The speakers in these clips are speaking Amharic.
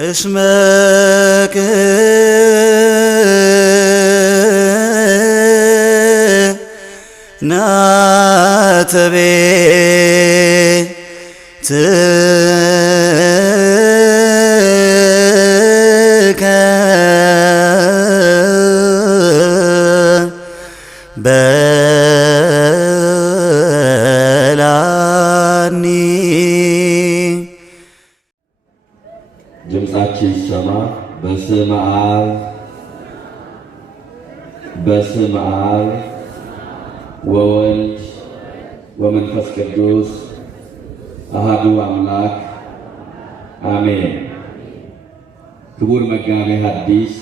እስመክ ናተቤ ትከ በላኒ ድምፃችን ይሰማ። በስመ አብ በስመ አብ ወወልድ ወመንፈስ ቅዱስ አሐዱ አምላክ አሜን። ክቡር መጋቤ ሐዲስ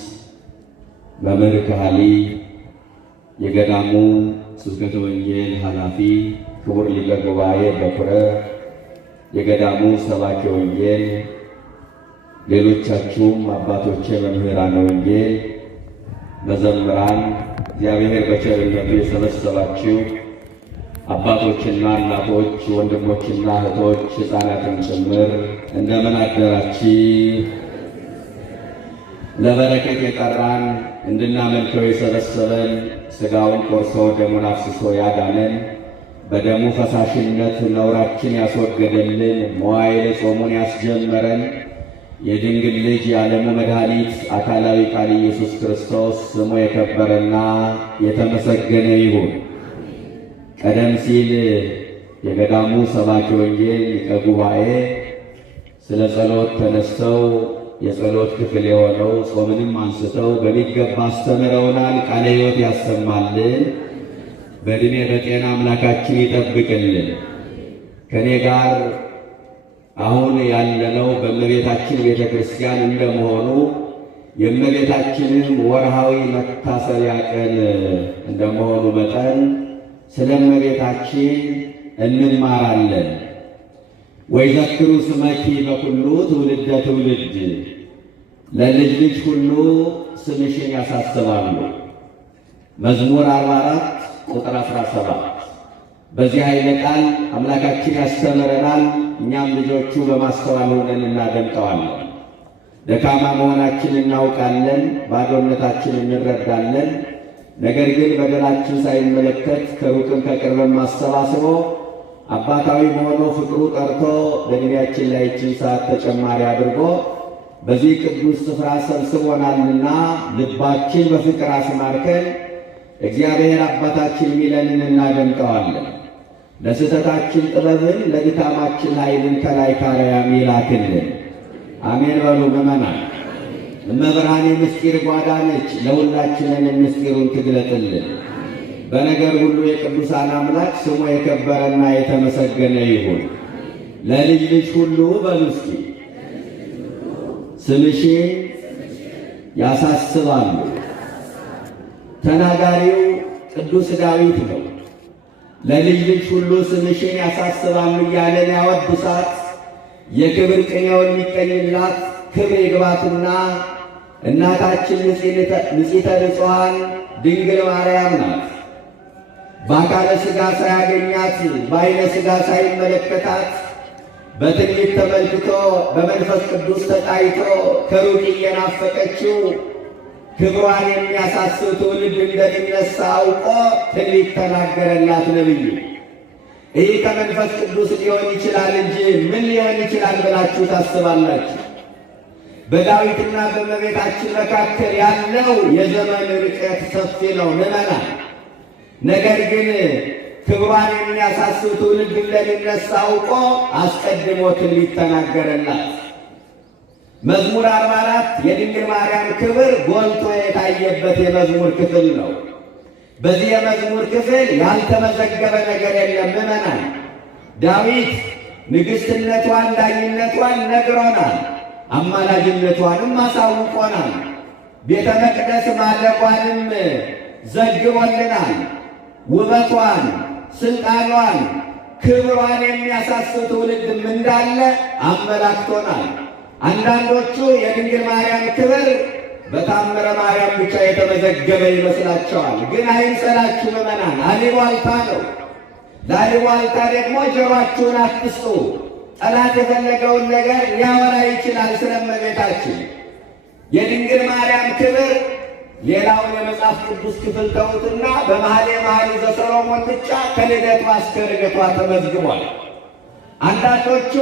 መምህር ካህሊ፣ የገዳሙ ስብከተ ወንጌል ኃላፊ፣ ክቡር ሊቀ ጉባኤ በኩረ፣ የገዳሙ ሰባኪ ወንጌል፣ ሌሎቻችሁም አባቶቼ መምህራነ ወንጌል፣ መዘምራን፣ እግዚአብሔር በቸርነቱ የሰበሰባችሁ አባቶችና እናቶች፣ ወንድሞችና እህቶች፣ ሕፃናትን ጭምር እንደምን አደራችሁ? ለበረከት የጠራን እንድናመልከው የሰበሰበን ሥጋውን ቆርሶ ደሙን አፍስሶ ያዳነን በደሙ ፈሳሽነት ነውራችን ያስወገደልን መዋዕለ ጾሙን ያስጀመረን የድንግል ልጅ የዓለሙ መድኃኒት አካላዊ ቃል ኢየሱስ ክርስቶስ ስሙ የከበረና የተመሰገነ ይሁን። ቀደም ሲል የገዳሙ ሰባኪ ወንጌል ሊቀ ጉባኤ ስለ ጸሎት ተነስተው የጸሎት ክፍል የሆነው ጾምንም አንስተው በሚገባ አስተምረውናል። ቃለ ሕይወት ያሰማልን፣ በዕድሜ በጤና አምላካችን ይጠብቅልን። ከእኔ ጋር አሁን ያለነው በእመቤታችን ቤተ ክርስቲያን እንደመሆኑ የእመቤታችንም ወርሃዊ መታሰቢያ ቀን እንደመሆኑ መጠን ስለ እመቤታችን እንማራለን። ወይዘክሩ ስመኪ በኩሉ ትውልደ ትውልድ፣ ለልጅ ልጅ ሁሉ ስምሽን ያሳስባሉ። መዝሙር 44 ቁጥር 17። በዚህ ኃይለ ቃል አምላካችን ያስተምረናል። እኛም ልጆቹ በማስተዋል ሆነን እናደምጠዋለን። ደካማ መሆናችን እናውቃለን፣ ባዶነታችን እንረዳለን። ነገር ግን በደላችን ሳይመለከት ከሩቅም ከቅርብም አሰባስቦ አባታዊ በሆነው ፍቅሩ ጠርቶ በዕድሜያችን ላይ ይህችን ሰዓት ተጨማሪ አድርጎ በዚህ ቅዱስ ስፍራ ሰብስቦናልና ልባችን በፍቅር አስማርከን እግዚአብሔር አባታችን ሚለንን እናደምጠዋለን። ለስህተታችን ጥበብን፣ ለድካማችን ኃይልን ከላይ ከአርያም ይላክልን። አሜን በሉ ምእመናን። እመብርሃን የምስጢር ጓዳ ነች፣ ለሁላችንን ምስጢሩን ትግለጥልን። በነገር ሁሉ የቅዱሳን አምላክ ስሙ የከበረና የተመሰገነ ይሁን። ለልጅ ልጅ ሁሉ በሉ እስኪ ስምሽን ያሳስባሉ። ተናጋሪው ቅዱስ ዳዊት ነው። ለልጅ ልጅ ሁሉ ስምሽን ያሳስባሉ እያለን ያወድሳት የክብር ቅኔውን የሚቀኝላት ክብር ይግባትና እናታችን ንጽሕተ ንጹሐን ድንግል ማርያም ናት። በአካለ ሥጋ ሳያገኛት በዓይነ ሥጋ ሳይመለከታት በትንቢት ተመልክቶ በመንፈስ ቅዱስ ተጣይቶ ከሩቅ እየናፈቀችው ክብሯን የሚያሳስብ ትውልድ እንደሚነሳ አውቆ ትንቢት ተናገረላት ነቢዩ። ይህ ከመንፈስ ቅዱስ ሊሆን ይችላል እንጂ ምን ሊሆን ይችላል ብላችሁ ታስባላችሁ? በዳዊትና በእመቤታችን መካከል ያለው የዘመን ርቀት ሰፊ ነው ምዕመናን። ነገር ግን ክብሯን የሚያሳስብ ትውልድ እንደሚነሳ አውቆ አስቀድሞ ትንቢት ተናገረላት። መዝሙር 44 የድንግል ማርያም ክብር ጎልቶ የታየበት የመዝሙር ክፍል ነው። በዚህ የመዝሙር ክፍል ያልተመዘገበ ነገር የለም ምዕመናን። ዳዊት ንግሥትነቷን፣ ዳኝነቷን ነግሮናል። አማላጅነቷንም አሳውቆናል። ቤተ መቅደስ ማድረጓንም ዘግቦልናል። ውበቷን፣ ስልጣኗን፣ ክብሯን የሚያሳስብ ትውልድም እንዳለ አመላክቶናል። አንዳንዶቹ የድንግል ማርያም ክብር በታምረ ማርያም ብቻ የተመዘገበ ይመስላቸዋል። ግን አይምሰላችሁ ምዕመናን፣ አሉባልታ ነው። ለአሉባልታ ደግሞ ጆሮአችሁን አትስጡ። ጠላት የፈለገውን ነገር ሊያወራ ይችላል ስለ እመቤታችን። የድንግል ማርያም ክብር ሌላውን የመጽሐፍ ቅዱስ ክፍል ተውትና በመኃልየ መኃልይ ዘሰሎሞን ብቻ ከልደቷ እስከ ዕርገቷ ተመዝግቧል። አንዳንዶቹ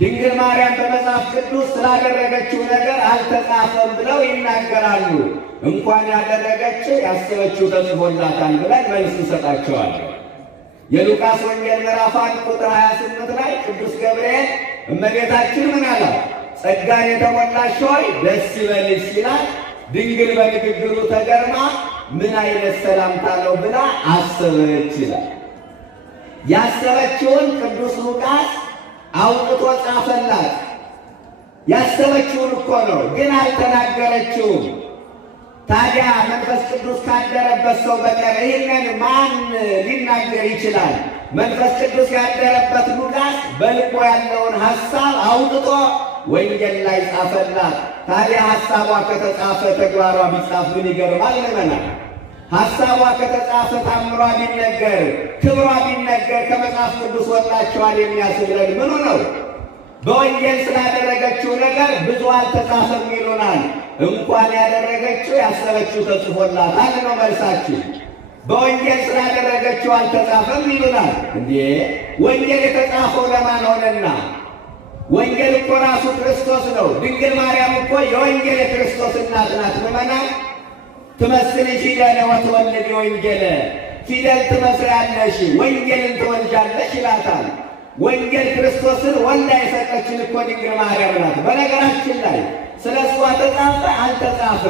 ድንግል ማርያም በመጽሐፍ ቅዱስ ስላደረገችው ነገር አልተጻፈም ብለው ይናገራሉ። እንኳን ያደረገችው ያሰበችው ተጽፎላታል ብለን መልስ እንሰጣቸዋለን። የሉቃስ ወንጌል ምዕራፍ 1 ቁጥር 28 ላይ ቅዱስ ገብርኤል እመቤታችን ምን አላት? ጸጋን የተሞላሽ ሆይ ደስ ይበልሽ ሲላት ድንግል በንግግሩ ተገርማ ምን አይነት ሰላምታ ነው ብላ አሰበች ይላል። ያሰበችውን ቅዱስ ሉቃስ አውጥቶ ጻፈላት። ያሰበችውን እኮ ነው፣ ግን አልተናገረችውም። ታዲያ መንፈስ ቅዱስ ካደረበት ሰው በቀር ይህንን ማን ሊናገር ይችላል? መንፈስ ቅዱስ ያደረበት ሉቃስ በልቦ ያለውን ሐሳብ አውጥቶ ወንጌል ላይ ጻፈላት። ታዲያ ሐሳቧ ከተጻፈ ተግባሯ ቢጻፍ ምን ይገርማል? ምእመናን ሐሳቧ ከተጻፈ ታምሯ ቢነገር ክብሯ ቢነገር ከመጽሐፍ ቅዱስ ወጣቸዋል የሚያስብለን ምኑ ነው? በወንጌል ስላደረገችው ነገር ብዙ አልተጻፈም ይሉናል። እንኳን ያደረገችው ያሰበችው ተጽፎላታል ነው መልሳችን። በወንጌል ስላደረገችው አልተጻፈም ይሉናል። እንዴ ወንጌል የተጻፈው ለማን ሆነና? ወንጌል እኮ ራሱ ክርስቶስ ነው። ድንግል ማርያም እኮ የወንጌል የክርስቶስ እናት ናት። ምእመናን ትመስል ፊደለ ወትወልድ ወንጌለ፣ ፊደል ትመስያለሽ ወንጌልን ትወልጃለሽ ይላታል። ወንጌል ክርስቶስን ወልዳ የሰጠችን እኮ ድንግል ማርያም ናት። በነገራችን ላይ ስለ እሷ ተጻፈ አልተጻፈ፣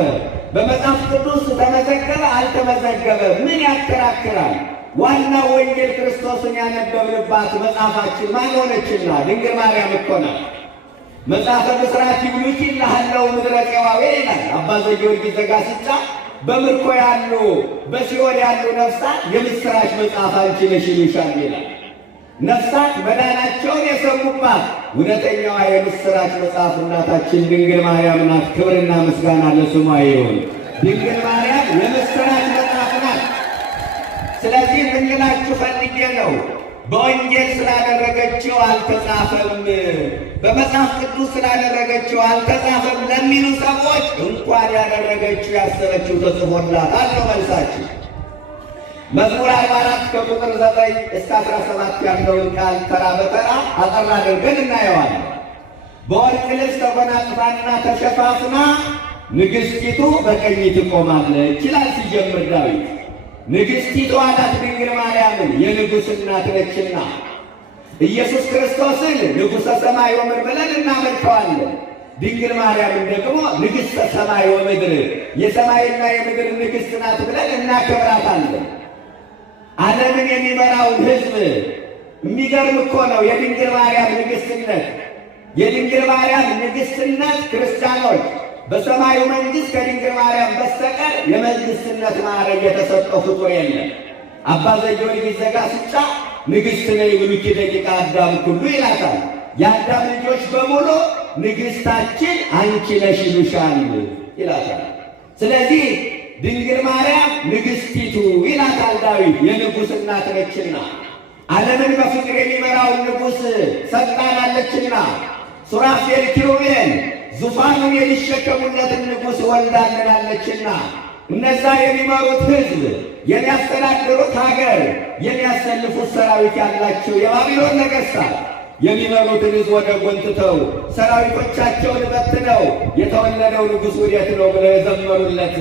በመጽሐፍ ቅዱስ ተመዘገበ አልተመዘገበ ምን ያከራክራል? ዋናው ወንጌል ክርስቶስን ያነበብንባት መጽሐፋችን ማን ሆነችና? ድንግል ማርያም እኮ ናት። መጽሐፈ ብስራት ይብሉኪ እልሃለሁ ምድረ ፄዋዌ ይላል አባ ዘጊዮርጊስ ዘጋስጫ። በምርኮ ያሉ በሲኦል ያሉ ነፍሳት የምስራች መጽሐፍ አንቺ ነሽ ይሉሻል ይላል። ነፍሳት መዳናቸውን የሰሙባት እውነተኛዋ የምስራች መጽሐፍ እናታችን ድንግል ማርያም ናት። ክብርና ምስጋና ለስሟ ይሁን። ድንግል ማርያም የምስራች መጽሐፍ ናት። ስለዚህ ምንላችሁ ፈልጌ ነው፣ በወንጌል ስላደረገችው አልተጻፈም፣ በመጽሐፍ ቅዱስ ስላደረገችው አልተጻፈም ለሚሉ ሰዎች እንኳን ያደረገችው ያሰበችው ተጽፎላታል ነው መልሳችን። መዝሙር 44 ከቁጥር 9 እስከ 17 ያለውን ቃል ተራ በተራ አጠር አድርገን እናየዋለን። በወርቅ ልብስ ተጎናጽፋና ተሸፋፍና ንግሥቲቱ በቀኝ ትቆማለች ይላል ሲጀምር ዳዊት። ንግሥቲቱ አላት ድንግል ማርያምን የንጉሥ እናት ነችና። ኢየሱስ ክርስቶስን ንጉሠ ሰማይ ወምድር ብለን እናመልከዋለን። ድንግል ማርያምን ደግሞ ንግሥተ ሰማይ ወምድር የሰማይና የምድር ንግሥት ናት ብለን እናከብራታለን። ዓለምን የሚመራውን ሕዝብ የሚገርም እኮ ነው የድንግል ማርያም ንግሥትነት። የድንግል ማርያም ንግሥትነት ክርስቲያኖች በሰማዩ መንግሥት ከድንግል ማርያም በስተቀር የመንግሥትነት ማዕረግ የተሰጠው ፍጡር የለም። አባ ዘጊዮርጊስ ዘጋስጫ ንግሥት ነይ ብሉኪ ደቂቀ አዳም ሁሉ ይላታል። የአዳም ልጆች በሙሉ ንግሥታችን አንቺ ነሽ ይሉሻል ይላታል። ስለዚህ ድንግል ማርያም ንግሥቲቱ ይላታል ዳዊት፣ የንጉሥ እናት ነችና። ዓለምን በፍቅር የሚመራውን ንጉሥ ሰጥታናለችና። ሱራፌል ኪሩቤል ዙፋኑን የሚሸከሙለትን ንጉሥ ወልዳልናለችና። እነዛ የሚመሩት ሕዝብ፣ የሚያስተዳድሩት ሀገር፣ የሚያሰልፉት ሰራዊት ያላቸው የባቢሎን ነገሥታት የሚመሩትን ሕዝብ ወደ ጎን ትተው ሰራዊቶቻቸውን በትነው የተወለደው ንጉሥ ወዴት ነው ብለው የዘመሩለት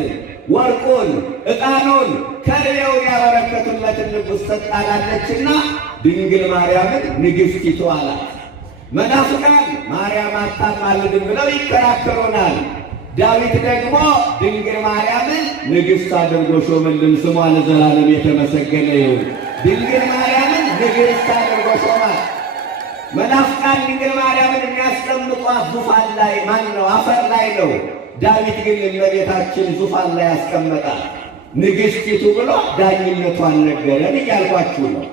ወርቁን፣ ዕጣኑን፣ ከርቤውን ያበረከቱለትን ንጉሥ ሰጥታናለችና ድንግል ማርያምን ንግሥቲቱ አላት። መናፍቃን ማርያም አታማልድም ብለው ይከራከሩናል። ዳዊት ደግሞ ድንግል ማርያምን ንግሥት አድርጎ ሾመልን። ስሟ ለዘላለም የተመሰገነ ይሁን። ድንግል ማርያምን ንግሥት አድርጎ ሾማት። መናፍቃን ድንግል ማርያምን የሚያስቀምጧት ዙፋን ላይ ማን ነው? አፈር ላይ ነው። ዳዊት ግን እመቤታችን ዙፋን ላይ ያስቀመጣት። ንግሥቲቱ ብሎ ዳኝነቷን ነገረን እያልኳችሁ ነው።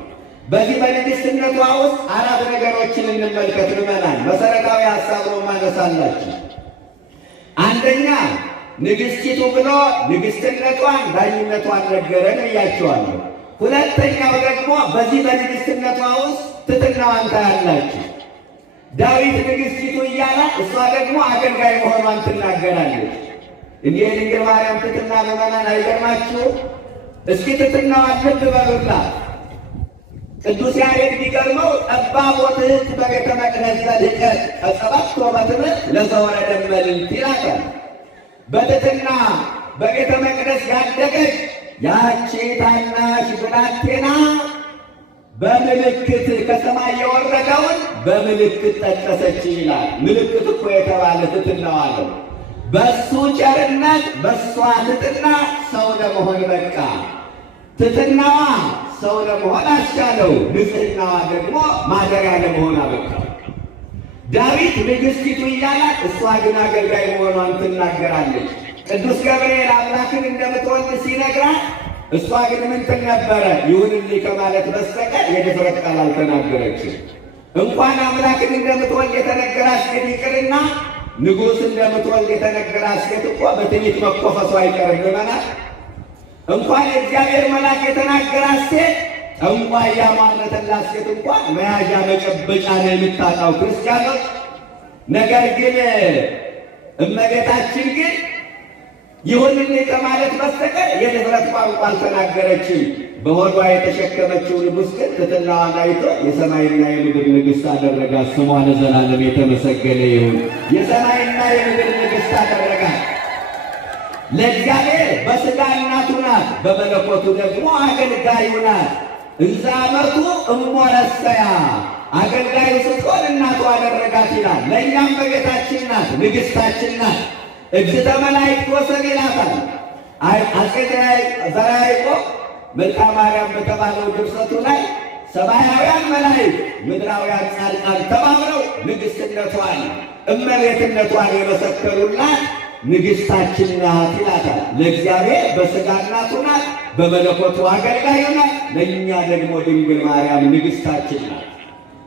በዚህ በንግሥትነቷ ውስጥ አራት ነገሮችን እንመልከት ምእመናን። መሰረታዊ ሐሳብ ነው ማነሳላችሁ። አንደኛ ንግሥቲቱ ብሎ ንግሥትነቷን ዳኝነቷን ነገረን እያቸዋለሁ። ሁለተኛው ደግሞ በዚህ በንግሥትነቷ ውስጥ ትሕትናዋን ታያላችሁ። ዳዊት ንግሥቲቱ እያለ እሷ ደግሞ አገልጋይ መሆኗን ትናገራለች። እንዲህ የድንግል ማርያም ትሕትና ምዕመናን አይገርማችሁም? እስኪ ትሕትናዋን ልብ በሉላት። ቅዱስ ያሬድ ቢገርመው ጠባብ ወትሕት በቤተ መቅደስ ዘልቀት ቀጸባቶ በትምህርት ለዘወረደ መልዕልት ይላታል። በትሕትና በቤተ መቅደስ ያደገች ያቺ ታናሽ ብላቴና በምልክት ከሰማይ የወረደውን በምልክት ጠቀሰች ይላል። ምልክት እኮ የተባለ ትሕትናዋ ነው። በሱ ቸርነት በሷ ትሕትና ሰው ለመሆን በቃ። ትሕትናዋ ሰው ለመሆን አስቻለው፣ ንጽሕናዋ ደግሞ ማደሪያ ለመሆን አበቃ። ዳዊት ንግሥቲቱ እያላት እሷ ግን አገልጋይ መሆኗን ትናገራለች። ቅዱስ ገብርኤል አምላክን እንደምትወልድ ሲነግራት እሷ ግን ምን ትል ነበረ? ይሁንልኝ ከማለት በስተቀር የድፍረት ቃል አልተናገረችም። እንኳን አምላክን እንደምትወልድ የተነገራት ሴት ይቅርና ንጉሥ እንደምትወልድ የተነገራት ሴት እኮ በትንቢት መኮፈሷ አይቀርም። ምዕመናን እንኳን የእግዚአብሔር መልአክ የተናገራት ሴት ጠንቋይ ያሟረተላት ሴት እንኳን መያዣ መጨበጫ ነው የምታጣው ክርስቲያኖች። ነገር ግን እመቤታችን ግን ይሁንልኝ ከማለት በስተቀር የድፍረት ቋንቋ አልተናገረችም። በሆዷ የተሸከመችው ንጉሥ ግን ትሕትናዋን አይቶ የሰማይና የምድር ንግሥት አደረጋት። ስሟ ለዘላለም የተመሰገነ ይሁን። የሰማይና የምድር ንግሥት አደረጋት። ለእግዚአብሔር በሥጋ እናቱ ናት፣ በመለኮቱ ደግሞ አገልጋዩ ናት። እንዘ አመቱ እሞረሰያ አገልጋዩ ስትሆን እናቱ አደረጋት ይላል። ለእኛም በቤታችን ናት፣ ንግሥታችን ናት። እግዝእተ መላእክት ወሰብ ይላታል። አፄ ዘርዓ ያዕቆብ መልክአ ማርያም በተባለው ድርሰቱ ላይ ሰማያውያን መላእክት ምድራውያን ጻድቃን ተባብረው ንግሥትነቷን እመቤትነቷን የመሰከሩላት ንግሥታችን ናት ይላታል። ለእግዚአብሔር በሥጋ እናቱ ናት፣ በመለኮቱ አገልጋዩ ናት። ለእኛ ደግሞ ድንግል ማርያም ንግሥታችን ናት፣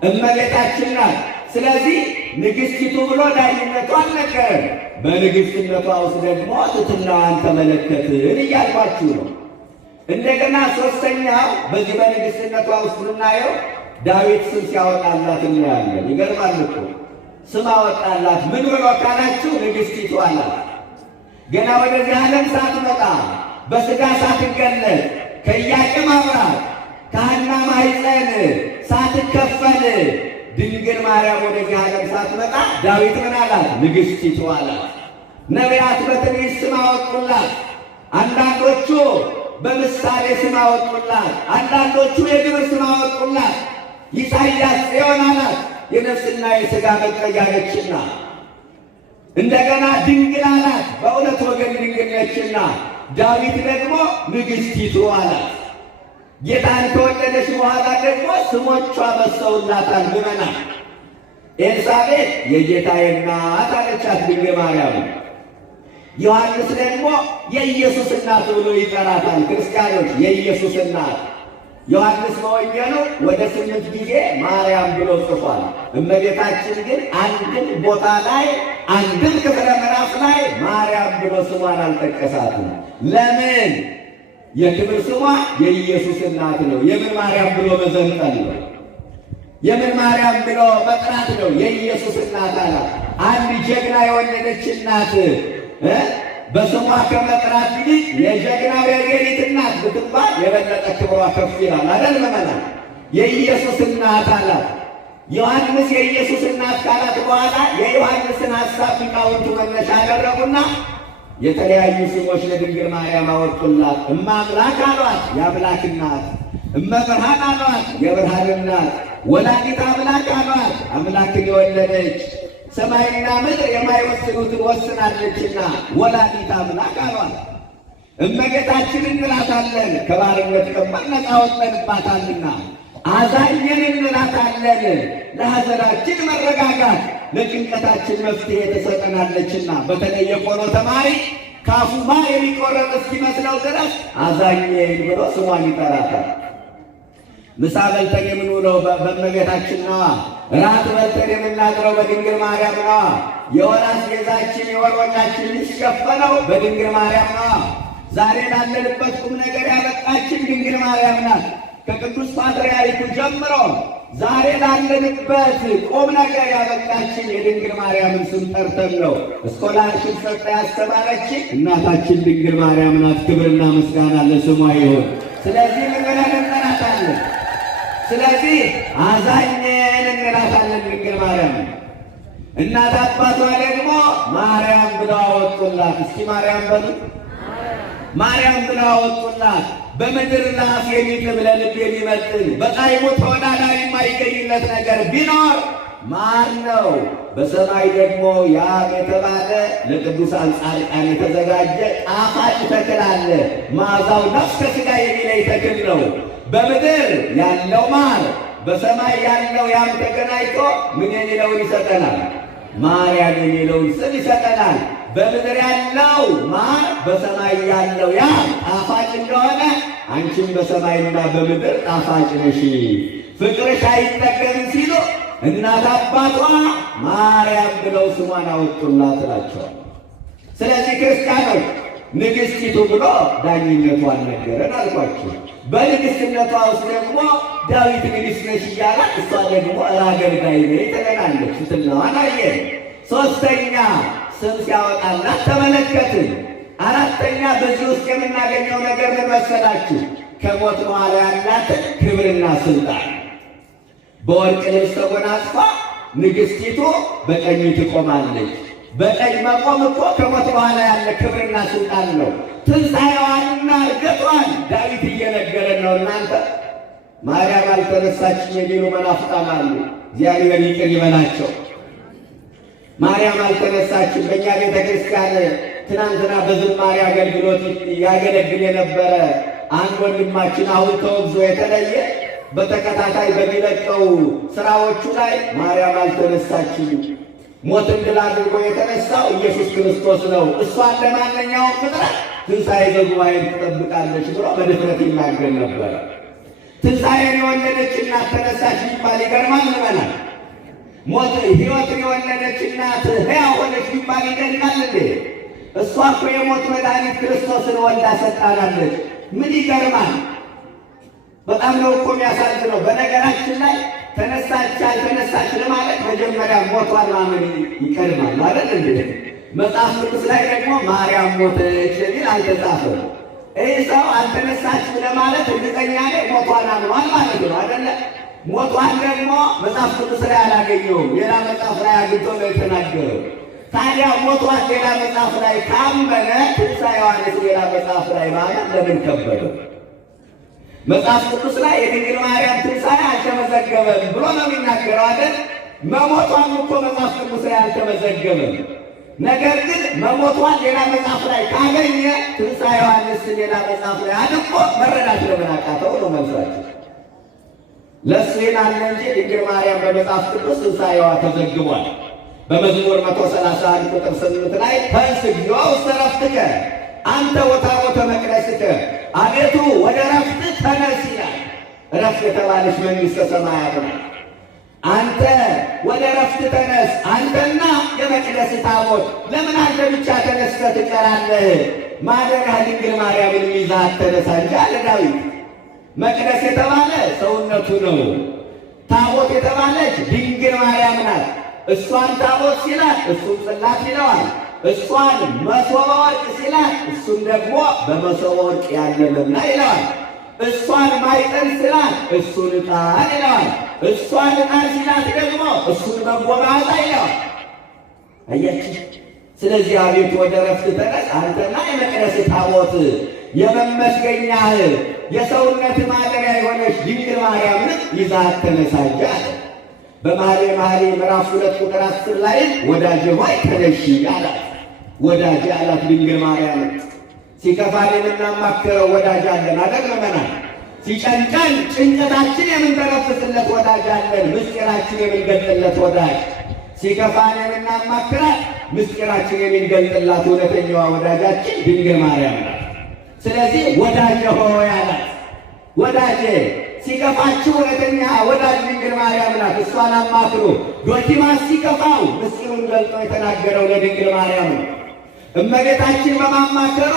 እመቤታችን ናት። ስለዚህ ንግሥቲቱ ብሎ ዳኝነቷን ነገረን። በንግሥትነቷ ውስጥ ደግሞ ትሕትናዋን ተመለከትን እያልኳችሁ ነው። እንደገና ሦስተኛው በዚህ በንግሥትነቷ ውስጥ ምናየው ዳዊት ስም ሲያወጣላት እናያለን። ይገርማል እኮ ስም አወጣላት። ምን ብሎ ካላችሁ ንግሥቲቱ አላት። ገና ወደዚህ ዓለም ሳትመጣ በሥጋ ሳትገለጥ ከኢያቄም አብራክ ከሐና ማኅፀን ሳትከፈል ድንግል ማርያም ወደዚህ ዓለም ሳትመጣ ዳዊት ምን አላት? ንግሥቲቱ አላት። ነቢያት በትንቢት ስም አወጡላት። አንዳንዶቹ በምሳሌ ስም አወጡላት፣ አንዳንዶቹ የግብር ስም አወጡላት። ኢሳይያስ ጽዮን አላት፣ የነፍስና የሥጋ መጠጊያ ነችና። እንደገና ድንግል አላት፣ በእውነት ወገን ድንግል ነችና። ዳዊት ደግሞ ንግሥቲቱ አላት። ጌታን ከወለደች በኋላ ደግሞ ስሞቿ በዝተውላታል። ምዕመናን ኤልሳቤጥ የጌታዬ እናት አለቻት ድንግል ማርያም። ዮሐንስ ደግሞ የኢየሱስ እናት ብሎ ይጠራታል። ክርስቲያኖች የኢየሱስ እናት ዮሐንስ በወንጌሉ ወደ 8 ጊዜ ማርያም ብሎ ጽፏል። እመቤታችን ግን አንድም ቦታ ላይ አንድም ክፍለ ምዕራፍ ላይ ማርያም ብሎ ስሟን አልጠቀሳትም። ለምን? የክብር ስሟ የኢየሱስ እናት ነው። የምን ማርያም ብሎ መዘንጠል ነው? የምን ማርያም ብሎ መጥራት ነው? የኢየሱስ እናት አላት። አንድ ጀግና የወለደች እናት በስሟ ከመጥራት ይልቅ የጀግናው የጌሪት እናት ብትባል የበለጠ ክብሯ ከፍ ይላል አይደል? መመናል የኢየሱስ እናት አላት። ዮሐንስ የኢየሱስ እናት ካላት በኋላ የዮሐንስን ሐሳብ ሊቃውንቱ መነሻ አደረጉና የተለያዩ ስሞች ለድንግል ማርያም አወጡላት። እመ አምላክ አሏት፣ የአምላክ እናት። እመ ብርሃን አሏት፣ የብርሃን እናት። ወላዲተ አምላክ አሏት፣ አምላክን የወለደች ሰማይና ምድር የማይወስኑትን ወስናለችና ወላዲተ አምላክ አሏት። እመቤታችን እንላታለን፣ ከባርነት ቀንበር ነፃ ወጥተንባታልና። አዛኝን እንላታለን፣ ለሐዘናችን መረጋጋት ለጭንቀታችን መፍትሄ ትሰጠናለችና። በተለይ የቆሎ ተማሪ ካፉ ማር የሚቆረጥ እስኪመስለው ድረስ አዛኝን ብሎ ስሟን ይጠራታል። ምሳ በልተን የምንውለው በእመቤታችን ነዋ። ራት በልተን የምናድረው በድንግል ማርያም ነዋ። የወር አስቤዛችን የወር ወጪያችን የሚሸፈነው በድንግል ማርያም ነዋ። ዛሬ ላለንበት ቁም ነገር ያበቃችን ድንግል ማርያም ናት። ከቅዱስ ፓትርያርኩ ጀምሮ ዛሬ ላለንበት ቁም ነገር ያበቃችን የድንግል ማርያምን ስም ጠርተን ነው። ስኮላርሽፕ ሰጠ ያስተማረችን እናታችን ድንግል ማርያም ናት። ክብርና ምስጋና ለስሟ ይሁን። ስለዚህ ምን ብለን እንጠራታለን? ስለዚህ አዛኝን እንላታለን ድንግል ማርያም። እናት አባቷ ደግሞ ማርያም ብለው አወጡላት። እስኪ ማርያም በሉ። ማርያም ብለው አወጡላት። በምድር ላፍ የሚጥም ለልብ የሚመጥን በጣዕሙ ተወዳዳሪ የማይገኝለት ነገር ቢኖር ማር ነው። በሰማይ ደግሞ ያም የተባለ ለቅዱሳን ጻድቃን የተዘጋጀ ጣፋጭ ተክል አለ። መዓዛው ነፍስ ከሥጋ የሚለይ ተክል ነው። በምድር ያለው ማር በሰማይ ያለው ያም ተገናኝቶ ምን የሚለውን ይሰጠናል? ማርያም የሚለውን ስም ይሰጠናል። በምድር ያለው ማር በሰማይ ያለው ያ ጣፋጭ እንደሆነ አንቺም በሰማይና በምድር ጣፋጭ ነሽ፣ ፍቅርሽ አይጠገብም ሲሉ እናት አባቷ ማርያም ብለው ስሟን አወጡላት እላቸዋል። ስለዚህ ክርስቲያኖች ንግሥቲቱ ብሎ ዳኝነቷን ነገረን አልኳቸው። በንግሥትነቷ ውስጥ ደግሞ ዳዊት ንግሥት ነሽ እያላት እሷ ደግሞ አገልጋይ ነኝ ትለናለች። ስትናዋን አየን። ሦስተኛ ስም ሲያወጣላት ተመለከትን። አራተኛ በዚህ ውስጥ የምናገኘው ነገር ምን መሰላችሁ? ከሞት በኋላ ያላትን ክብርና ስልጣን። በወርቅ ልብስ ተጎናጽፋ ንግሥቲቱ በቀኝ ትቆማለች። በቀኝ መቆም እኮ ከሞት በኋላ ያለ ክብርና ስልጣን ነው። ትንሣኤዋንና እርገቷን ዳዊት እየነገረን ነው። እናንተ ማርያም አልተነሳችም የሚሉ መናፍቃን አሉ። እግዚአብሔር ይቅር ይበላቸው። ማርያም አልተነሳችም። በእኛ ቤተ ክርስቲያን ትናንትና በዝማሬ አገልግሎት ያገለግል የነበረ አንድ ወንድማችን አሁን ተወግዞ የተለየ በተከታታይ በሚለቀው ስራዎቹ ላይ ማርያም አልተነሳችም፣ ሞትን ድል አድርጎ የተነሳው ኢየሱስ ክርስቶስ ነው፣ እሷን ለማንኛውም ፍጥረት ትንሣኤ በጉባኤ ትጠብቃለች ብሎ በድፍረት ይናገር ነበረ። ትንሣኤን የወለደች እናት ተነሳች ቢባል ይገርማል ይበላል። ሞት ሕይወትን የወለደች እናት ሕያው ሆነች ቢባል ይደንቃል እንዴ? እሷ እኮ የሞት መድኃኒት ክርስቶስን ወልዳ ሰጣናለች። ምን ይገርማል? በጣም ነው እኮ የሚያሳዝነው። በነገራችን ላይ ተነሳች አልተነሳች ለማለት መጀመሪያ ሞቷን ማመን ይቀድማል ማለት እንዴ? መጽሐፍ ቅዱስ ላይ ደግሞ ማርያም ሞተች የሚል አልተጻፈም። ይህ ሰው አልተነሳችም ለማለት እርግጠኛ ነኝ ሞቷን አምኗል ማለት ነው አይደለ? ሞቷን ደግሞ መጽሐፍ ቅዱስ ላይ አላገኘውም። ሌላ መጽሐፍ ላይ አግኝቶ ነው የተናገረው። ታዲያ ሞቷን ሌላ መጽሐፍ ላይ ካመነ ትንሣኤዋንስ ሌላ መጽሐፍ ላይ ማመን ለምን ከበደው? መጽሐፍ ቅዱስ ላይ የድንግል ማርያም ትንሣኤ አልተመዘገበም ብሎ ነው የሚናገረው አይደል? መሞቷን እኮ መጽሐፍ ቅዱስ ላይ አልተመዘገበም። ነገር ግን መሞቷን ሌላ መጽሐፍ ላይ ካገኘ ትንሣኤዋንስ ሌላ መጽሐፍ ላይ አድቆ መረዳት ለምን አቃተው ነው መልሳቸው። ለእሱ ይላል እንጂ ድንግል ማርያም በመጽሐፍ ቅዱስ ትንሣኤዋ ተዘግቧል። በመዝሙር 131 ቁጥር 8 ላይ ተንሥእ እግዚኦ ውስተ ዕረፍትከ አንተ ወታቦተ መቅደስከ፣ አቤቱ ወደ ዕረፍት ተነስ ይላል። ዕረፍት የተባለች መንግሥተ ሰማያት ናት። አንተ ወደ ዕረፍት ተነስ፣ አንተና የመቅደስ ታቦት። ለምን አንተ ብቻ ተነስተህ ትቀራለህ? ማደሪያ ድንግል ማርያምን ይዘሃት ተነሳ እንጂ አለ ዳዊት። መቅደስ የተባለ ሰውነቱ ነው። ታቦት የተባለች ድንግል ማርያም ናት። እሷን ታቦት ሲላት እሱን ጽላት ይለዋል። እሷን መሶበ ወርቅ ሲላት እሱን ደግሞ በመሶበ ወርቅ ያለመና ይለዋል። እሷን ማይጠን ሲላት እሱን ዕጣን ይለዋል። እሷን ዕጣን ሲላት ደግሞ እሱን መጎናጸፊያ ይለዋል። አያችሁ። ስለዚህ አቤቱ ወደ ዕረፍት ተነስ፣ አንተና የመቅደስ ታቦት የመመስገኛህ የሰውነት ማደሪያ የሆነች ድንግል ማርያምን ይዘሃት ተነሳ እንጂ አለ። በመኃልየ መኃልይ ምዕራፍ 2 ቁጥር 10 ላይ ወዳጄ ሆይ ተነሺ አላት። ወዳጄ አላት ድንግል ማርያም። ሲከፋን የምናማክረው ወዳጅ አለን አይደል? ምእመናን፣ ሲጨንቀን ጭንቀታችን የምንተነፍስለት ወዳጅ አለን፣ ምስጢራችን የምንገልጥለት ወዳጅ። ሲከፋን የምናማክራት ምስጢራችን የምንገልጥላት እውነተኛዋ ወዳጃችን ድንግል ማርያም ናት። ስለዚህ ወዳጄ ሆይ አላት። ወዳጄ ሲከፋችሁ እውነተኛ ወዳጅ ድንግል ማርያም ናት። እሷን አማክሩ። ዶኪማስ ሲከፋው ምስጢሩን ገልጦ የተናገረው ለድንግል ማርያም ነው። እመቤታችን በማማከሩ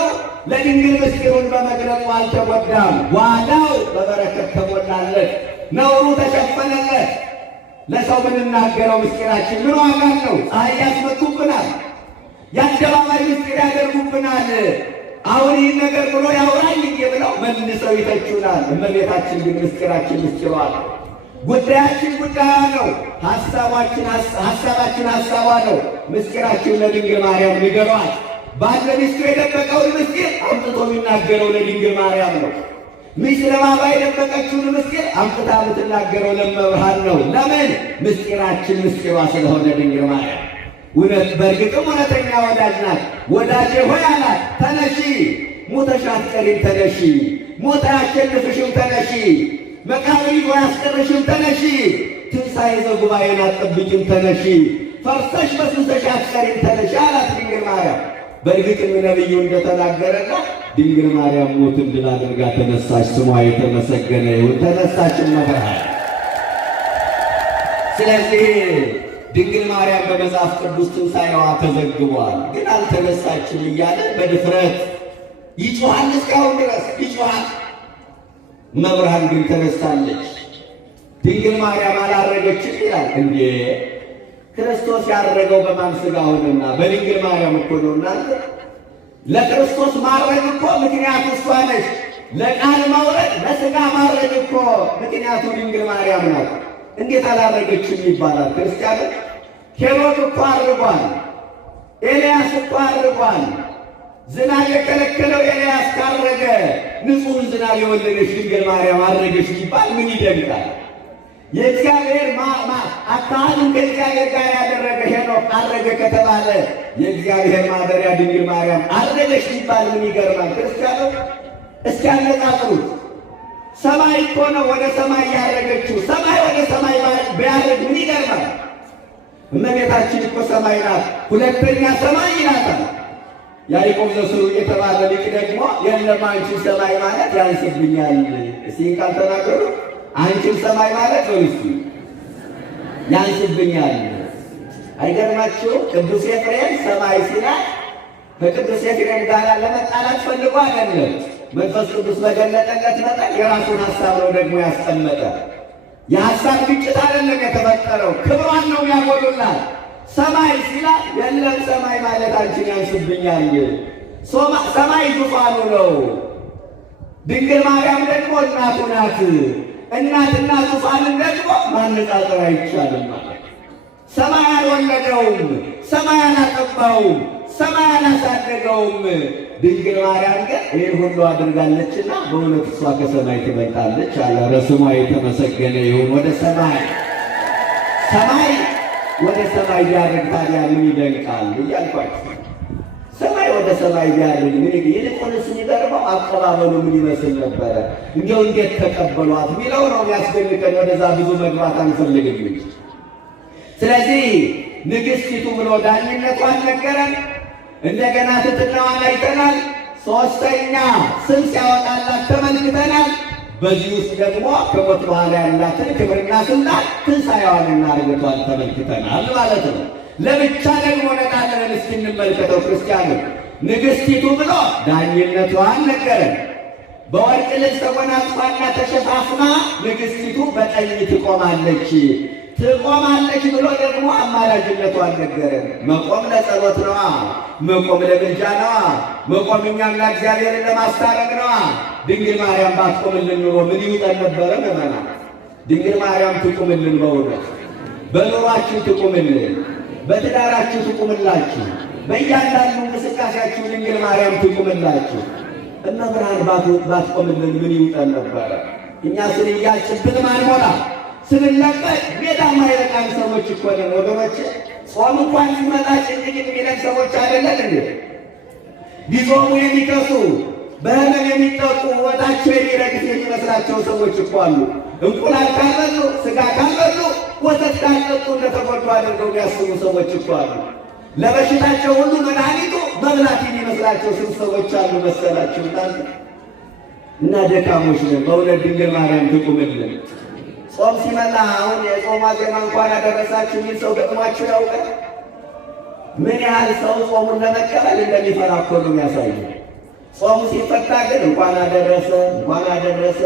ለድንግል ምስጢሩን በመግለጹ አልተጎዳም። ዋዳው በበረከት ተሞላለት። ነውሩ ተሸፈነለት። ለሰው ብንናገረው ምስጢራችን ምን ዋጋ አለው? ፀሐይ ያስመቱብናል፣ የአደባባይ ምስጢር ያደርጉብናል። አሁን ይህን ነገር ብሎ ያውራል ብለው መልሰው ይተቹናል። እመቤታችን ግን ምስጢራችን ምስጢሯ ነው። ጉዳያችን ጉዳያ ነው። ሐሳባችን ሐሳቧ ነው። ምስጢራችን ለድንግል ማርያም ንገሯል። ባለ ሚስቱ የደበቀውን ምስጢር አምጥቶ የሚናገረው ለድንግል ማርያም ነው። ሚስት ለባባ የደበቀችውን ምስጢር አምጥታ የምትናገረው ለመብርሃን ነው። ለምን? ምስጢራችን ምስጢሯ ስለሆነ ድንግል ማርያም እውነት በእርግጥም እውነተኛ ወዳጅ ናት። ወዳጄ ሆይ አላት፣ ተነሺ፣ ሞተሽ አትቀሪም፣ ተነሺ፣ ሞት አያሸንፍሽም፣ ተነሺ፣ መቃብር ይዞ አያስቀርሽም፣ ተነሺ፣ ትንሣኤ ዘጉባኤን አትጠብቂም፣ ተነሺ፣ ፈርሰሽ በስብሰሽ አትቀሪም፣ ተነሺ አላት ድንግል ማርያም። በእርግጥም ነቢዩ እንደተናገረና ድንግል ማርያም ሞትን ድል አድርጋ ተነሳች። ስሟ የተመሰገነ ይሁን። ተነሳችን መብርሃን። ስለዚህ ድንግል ማርያም በመጽሐፍ ቅዱስ ትንሣኤዋ ተዘግቧል፣ ግን አልተነሳችም እያለ በድፍረት ይጮሃል። እስካሁን ድረስ ይጮሃል። መብርሃን ግን ተነሳለች። ድንግል ማርያም አላረገችም ይላል። እንዴ ክርስቶስ ያረገው በማን ሥጋ ሆነና? በድንግል ማርያም እኮ ነው። እናንተ ለክርስቶስ ማረግ እኮ ምክንያቱ እሷ ነች። ለቃል ማውረድ፣ ለሥጋ ማረግ እኮ ምክንያቱ ድንግል ማርያም ናት። እንዴት አላረገችም ይባላል? ክርስቲያኖች ሄኖክ እኮ አርጓል። ኤልያስ እኮ አርጓል። ዝናብ የከለከለው ኤልያስ ካረገ ንጹሕን ዝናብ የወለደች ድንግል ማርያም አረገች ሲባል ምን ይደንቃል? የእግዚአብሔር አካሄዱን ከእግዚአብሔር ጋር ያደረገ ሄኖክ አረገ ከተባለ የእግዚአብሔር ማደሪያ ድንግል ማርያም አረገች ሲባል ምን ይገርማል? ክርስቲያኖች እስኪ ያነጻጽሩት። ሰማይ እኮ ነው ወደ ሰማይ ያረገችው። ሰማይ ወደ ሰማይ ቢያረግ ምን ይገርማል? እመቤታችን እኮ ሰማይ ናት። ሁለተኛ ሰማይ ይላታል። ያዕቆብ ዘስሩግ የተባለ ሊቅ ደግሞ የለም አንቺን ሰማይ ማለት ያንስብኛል። እስቲ ቃል ተናገሩ። አንቺን ሰማይ ማለት ነው እስቲ ያንስብኛል። አይገርማችሁ? ቅዱስ ኤፍሬም ሰማይ ሲላት ከቅዱስ ኤፍሬም ጋር ለመጣላት ፈልጎ አይደለም። መንፈስ ቅዱስ በገለጠለት መጠን የራሱን ሐሳብ ነው ደግሞ ያስቀመጠ። የሐሳብ ግጭት አይደለም የተፈጠረው፣ ክብሯን ነው ያጎሉላት። ሰማይ ሲላት የለም ሰማይ ማለት አንቺን ያንስብኛል። ሰማይ ዙፋኑ ነው፣ ድንግል ማርያም ደግሞ እናቱ ናት። እናትና ዙፋንን ደግሞ ማነጻጸር አይቻልም ማለት። ሰማይ አልወለደውም፣ ሰማይ አላጠባውም፣ ሰማይ አላሳደገውም። ድንግል ማርያም ግን ይህን ሁሉ አድርጋለችና በእውነት እሷ ከሰማይ ትበልጣለች አለ። ረስሟ የተመሰገነ ይሁን። ወደ ሰማይ ወደ ሰማይ ቢያርግ ታዲያ ምን ይደንቃል እያልኳችሁ። ሰማይ ወደ ሰማይ ቢያርግ ምን ይልቁንስ የሚገርመው አቀባበሉ ምን ይመስል ነበረ፣ እንዲያው እንዴት ተቀበሏት የሚለው ነው የሚያስደንቀን። ወደዛ ብዙ መግባት አንፈልግም እንጂ። ስለዚህ ንግሥቲቱ ብሎ ዳኝነቷን ነገረን። እንደገና ትሕትናዋን አይተናል። ሦስተኛ ስም ሲያወጣላት ተመልክተናል። በዚህ ውስጥ ደግሞ ከሞት በኋላ ያላትን ክብርና ስልጣን ትንሣኤዋንና ዕርገቷን ተመልክተናል ማለት ነው። ለብቻ ደግሞ ነጣጥለን እስኪ እንመልከተው ክርስቲያኖች። ንግሥቲቱ ብሎ ዳኝነቷን ነገረን። በወርቅ ልብስ ተጎናጽፋና ተሸፋፍና ንግሥቲቱ በቀኝ ትቆማለች ብሎ ደግሞ አማላጅነቷን ነገረን። መቆም ለጸሎት ነዋ፣ መቆም ለምልጃ ነዋ፣ መቆም እኛና እግዚአብሔርን ለማስታረቅ ነዋ። ድንግል ማርያም ባትቆምልን ኑሮ ምን ይውጠን ነበረ? ምእመና ድንግል ማርያም ትቁምልን። በእውነት በኑሯችሁ ትቁምልን፣ በትዳራችሁ ትቁምላችሁ፣ በእያንዳንዱ እንቅስቃሴያችሁ ድንግል ማርያም ትቁምላችሁ። እመብርሃን ባትቆምልን ምን ይውጠን ነበረ? እኛ ስንያችብን ማንሞላ ስንለቀቅ ሜዳማ የበቃን ሰዎች እኮ ነን ወገኖች። ጾም እንኳን ሲመጣ ጭንቅጭቅ የሚለን ሰዎች አይደለን እንዴ? ቢጾሙ የሚከሱ በህመም የሚጠቁ ወጣቸው የሚረግፍ የሚመስላቸው ሰዎች እኮ አሉ። እንቁላል ካልበሉ፣ ስጋ ካልበሉ፣ ወተት ካልጠጡ እንደተጎዱ አድርገው የሚያስቡ ሰዎች እኮ አሉ። ለበሽታቸው ሁሉ መድኃኒቱ መብላት የሚመስላቸው ስንት ሰዎች አሉ መሰላችሁ? እና ደካሞች ነን በእውነት። ድንግል ማርያም ትቁምልን። ጾም ሲመጣ አሁን የጾም ዋዜማ እንኳን አደረሳችሁ የሚል ሰው ገጥሟችሁ ያውቃል? ምን ያህል ሰው ጾሙን ለመቀበል እንደሚፈራ እኮ ነው የሚያሳየው። ጾሙ ሲፈታ ግን እንኳን አደረሰ እንኳን አደረሰ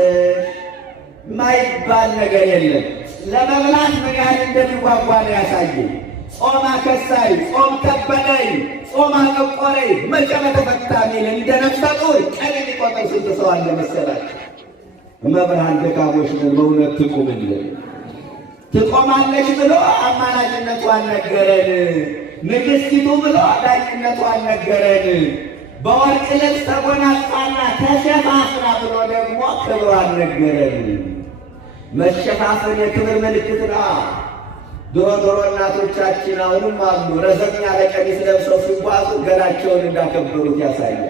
ማይባል ነገር የለም። ለመብላት ምን ያህል እንደሚጓጓ ነው ያሳየኝ። ጾም አከሳይ፣ ጾም ከበደኝ፣ ጾም አቀቆረኝ፣ መቼ በተፈታ ሚል እንደ ነፍሰ ጡር ቀን የሚቆጥር ስንት ሰው አለ መሰላችሁ? መብርሃን ደካሞች ነን፣ በእውነት ትቁምልን። ትቆማለች ብሎ አማላጅነቷን ነገረን። ንግሥቲቱ ብሎ ዳኝነቷን ነገረን። በወርቅ ልብስ ተጎናጽፋና ተሸፋፍና ብሎ ደግሞ ክብሯን ነገረን። መሸፋፈን የክብር ምልክት ነው። ድሮ እናቶቻችን አሁንም አሉ ረዘም ያለ ቀሚስ ለብሰው ሲጓዙ ገላቸውን እንዳከበሩት ያሳያል።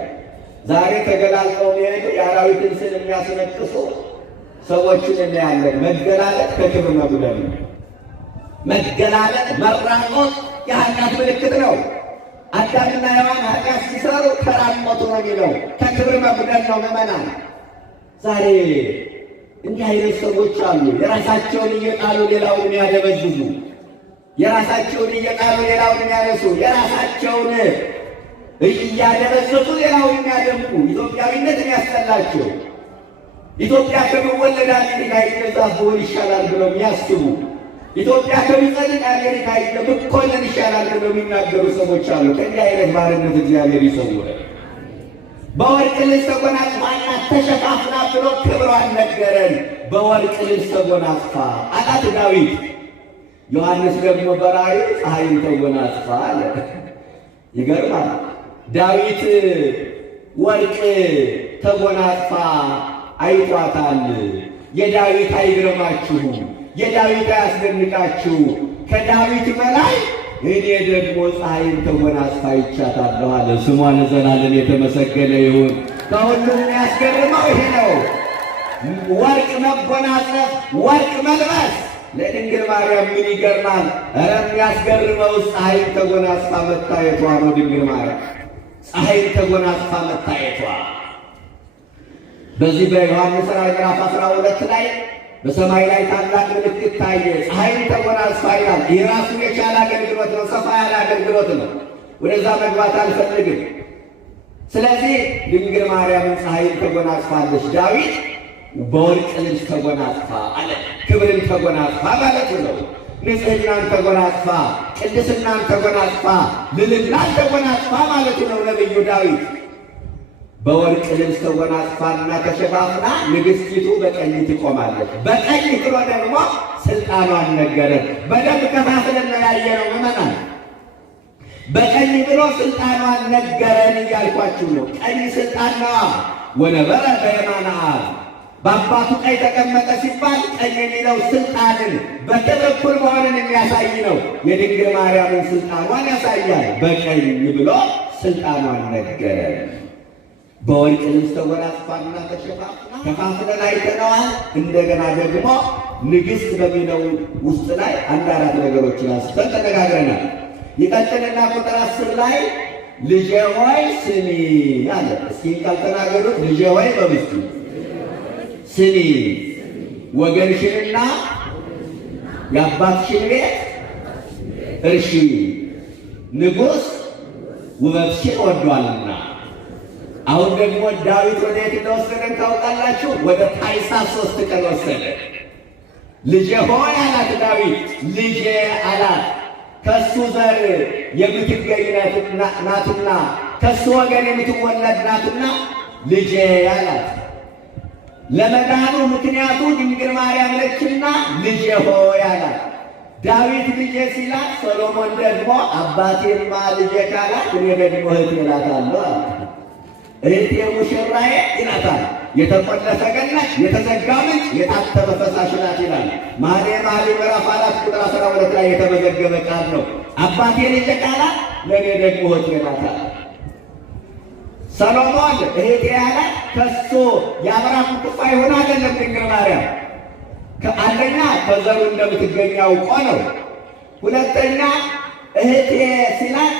ዛሬ ተገላልጠው የሚሄዱ የአራዊትን ስን የሚያስነቅሱ ሰዎችን እናያለን። መገላለጥ ከክብር መጉደል ነው። መገላለጥ መራቆት የኃጢአት ምልክት ነው። አዳምና ሔዋን ኃጢአት ሲሰሩ ተራቆቱ ነው የሚለው ከክብር መጉደል ነው። ምዕመናን ዛሬ እንዲህ አይነት ሰዎች አሉ። የራሳቸውን እየጣሉ ሌላውን የሚያደበዝዙ፣ የራሳቸውን እየጣሉ ሌላውን የሚያነሱ፣ የራሳቸውን እያደበዘዙ ሌላውን የሚያደምቁ፣ ኢትዮጵያዊነት የሚያስጠላቸው፣ ኢትዮጵያ ከመወለድ አሜሪካ ይገዛ ብሆን ይሻላል ብለው የሚያስቡ፣ ኢትዮጵያ ከሚጸድቅ አሜሪካ ብኮንን ይሻላል ብለው የሚናገሩ ሰዎች አሉ። ከእንዲህ አይነት ባርነት እግዚአብሔር ይሰውራል። በወርቅ ልብስ ተጎናጽፋና ተሸፋፍና ብሎ ክብሯን ነገረን። በወርቅ ልብስ ተጎናጽፋ አላት ዳዊት። ዮሐንስ ደግሞ በራእዩ ፀሐይን ተጎናጽፋ አለ። ይገርማል። ዳዊት ወርቅ ተጎናጽፋ አይቷታል። የዳዊት አይግረማችሁ፣ የዳዊት አያስደንቃችሁ። ከዳዊት በላይ እኔ ደግሞ ፀሐይን ተጎናጽፋ አይቻታለሁ አለ። ስሟ ለዘላለም የተመሰገነ ይሁን። ከሁሉም የሚያስገርመው ይሄ ነው። ወርቅ መጎናጸፍ፣ ወርቅ መልበስ ለድንግል ማርያም ምን ይገርማል? ኧረ የሚያስገርመው ፀሐይን ተጎናጽፋ መታየቷ ነው። ድንግል ማርያም ፀሐይን ተጎናጽፋ መታየቷ በዚህ በዮሐንስ ራዕይ ምዕራፍ 12 ላይ በሰማይ ላይ ታላቅ ምልክት ታየ፣ ፀሐይን ተጎናጽፋ ይላል። ይህ ራሱን የቻለ አገልግሎት ነው፣ ሰፋ ያለ አገልግሎት ነው። ወደዛ መግባት አልፈልግም። ስለዚህ ድንግል ማርያምን ፀሐይን ተጎናጽፋለች። ዳዊት በወርቅ ልብስ ተጎናጽፋ አለ። ክብርን ተጎናጽፋ ማለት ነው። ንጽሕናን ተጎናጽፋ፣ ቅድስናን ተጎናጽፋ፣ ልዕልናን ተጎናጽፋ ማለት ነው። ነቢዩ ዳዊት በወርቅ ልብስ ተጎናጽፋና ተሸፋፍና ንግሥቲቱ በቀኝ ትቆማለች። በቀኝ ብሎ ደግሞ ስልጣኗን ነገረን። በደንብ ከፋፍለን ያየነው ምዕመናን። በቀኝ ብሎ ስልጣኗን ነገረን እያልኳችሁ ነው። ቀኝ ስልጣን ነዋ። ወነበረ በየማነ አብ፣ በአባቱ ቀኝ ተቀመጠ ሲባል ቀኝ የሚለው ስልጣንን በክብር እኩል መሆንን የሚያሳይ ነው። የድንግል ማርያምን ስልጣኗን ያሳያል። በቀኝ ብሎ ስልጣኗን ነገረን። በወርቅ ልብስ ተጎናጽፋና ተሸፋፍና ከፋፍለን አይተነዋል። እንደገና ደግሞ ንግሥት በሚለው ውስጥ ላይ አንድ አራት ነገሮችን አንስተን ተነጋግረናል። ይቀጥልና ቁጥር 10 ላይ ልጄ ሆይ ስሚ አለ። እስኪ ቃል ተናገሩት። ልጄ ሆይ በብስቱ ስሚ፣ ወገንሽንና የአባትሽን ቤት እርሺ፣ ንጉሥ ውበትሽን ወዷልና። አሁን ደግሞ ዳዊት ወደ የት እንደወሰደን ታውቃላችሁ? ወደ ታኅሳስ 3 ቀን ወሰደ። ልጄ ሆይ አላት ዳዊት። ልጄ አላት ከሱ ዘር የምትገኝ ናትና፣ ከሱ ወገን የምትወለድ ናትና ልጄ አላት። ለመዳኑ ምክንያቱ ድንግል ማርያም ነችና ልጄ ሆይ አላት። ዳዊት ልጄ ሲላት፣ ሰሎሞን ደግሞ አባቴማ ልጄ ካላት እኔ ደግሞ እህቴ እላታለሁ አለ። እህቴ ሙሽራዬ ይላታል። የተቆለፈ ገነት፣ የተዘጋ ምንጭ፣ የታተመ ፈሳሽ ናት ይላል። መኃልየ ምዕራፍ 4 ቁጥር 12 ላይ የተመዘገበ ቃል ነው። አባቴ ልጄ ካላት ለእኔ ደግሞ እህቴ ናት አለ። ሰሎሞን እህቴ ያላት ከሱ የአብርሃም ክፋይ ሆና አይደለም። ድንግል ማርያም አንደኛ ከዘሩ እንደምትገኝ አውቆ ነው። ሁለተኛ እህቴ ሲላት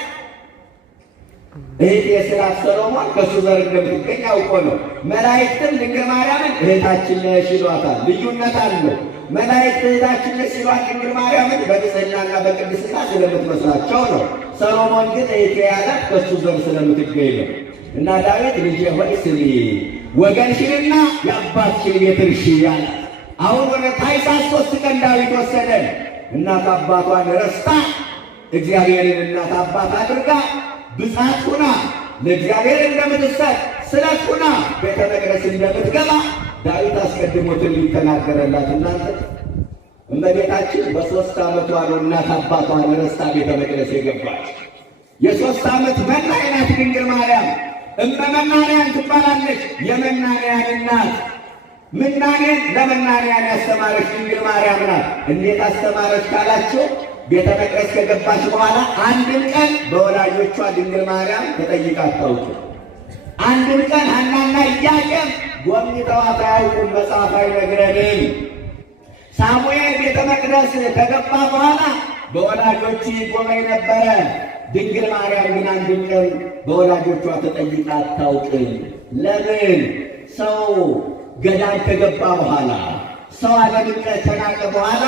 ሰሎሞን ከሱ ዘር እንደምትገኝ አውቆ ነው። መላእክትም ድንግል ማርያምን እህታችን ነሽ ይሏታል። ልዩነት አለው። መላእክት እህታችን ነሽ ሲሏት ድንግል ማርያምን በንጽሕናና በቅድስና ስለምትመስላቸው ነው። ሰሎሞን ግን እህቴ ያላት ከሱ ዘር ስለምትገኝ ነው። እና ዳዊት ልጄ ሆይ ስሚ፣ ወገንሽንና የአባትሽን ቤት እርሺ ያላት። አሁን ወደ ታኅሳስ 3 ቀን ዳዊት ወሰደን። እናት አባቷን ረስታ እግዚአብሔርን እናት አባት አድርጋ ብፅዓት ሁና ለእግዚአብሔር እንደምትሰጥ ስለት ሁና ቤተ መቅደስ እንደምትገባ ዳዊት አስቀድሞ ትንቢት ተናገረላት። እናንተ እመቤታችን በ3 ዓመቷ ነው እናት አባቷን ረስታ ቤተ መቅደስ የገባች። የ3 ዓመት መናኝ ናት ድንግል ማርያም። እመመናንያን ትባላለች። የመናንያን እናት ምናኔን ለመናንያን ያስተማረች ድንግል ማርያም ናት። እንዴት አስተማረች ካላችሁ ቤተ መቅደስ ከገባች በኋላ አንድም ቀን በወላጆቿ ድንግል ማርያም ተጠይቃ አታውቅም። አንድም ቀን ሐናና ኢያቄም ጎብኝተዋት አያውቁም። መጽሐፍ አይነግረንም። ሳሙኤል ቤተ መቅደስ ከገባ በኋላ በወላጆች ይጎበኝ ነበረ። ድንግል ማርያም ግን አንድም ቀን በወላጆቿ ተጠይቃ አታውቅም። ለምን? ሰው ገዳም ከገባ በኋላ ሰው ዓለምን ከናቀ በኋላ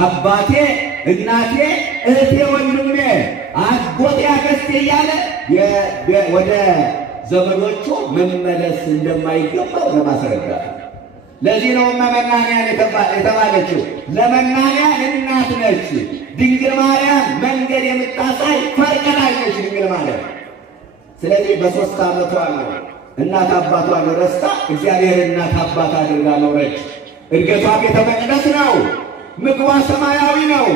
አባቴ፣ እናቴ፣ እህቴ፣ ወንድሜ፣ አጎቴ፣ አክስቴ እያለ ወደ ዘመዶቹ መመለስ እንደማይገባው ለማስረዳት። ለዚህ ነው እመመናንያን የተባለችው። ለመናንያን እናት ነች ድንግል ማርያም። መንገድ የምታሳይ ፈርቀዳጅ ነች ድንግል ማርያም። ስለዚህ በ3 ዓመቷ ነው እናት አባቷን ረስታ እግዚአብሔር እናት አባት አድርጋ ኖረች። እድገቷ ቤተ መቅደስ ነው። ምግቧ ሰማያዊ ነው።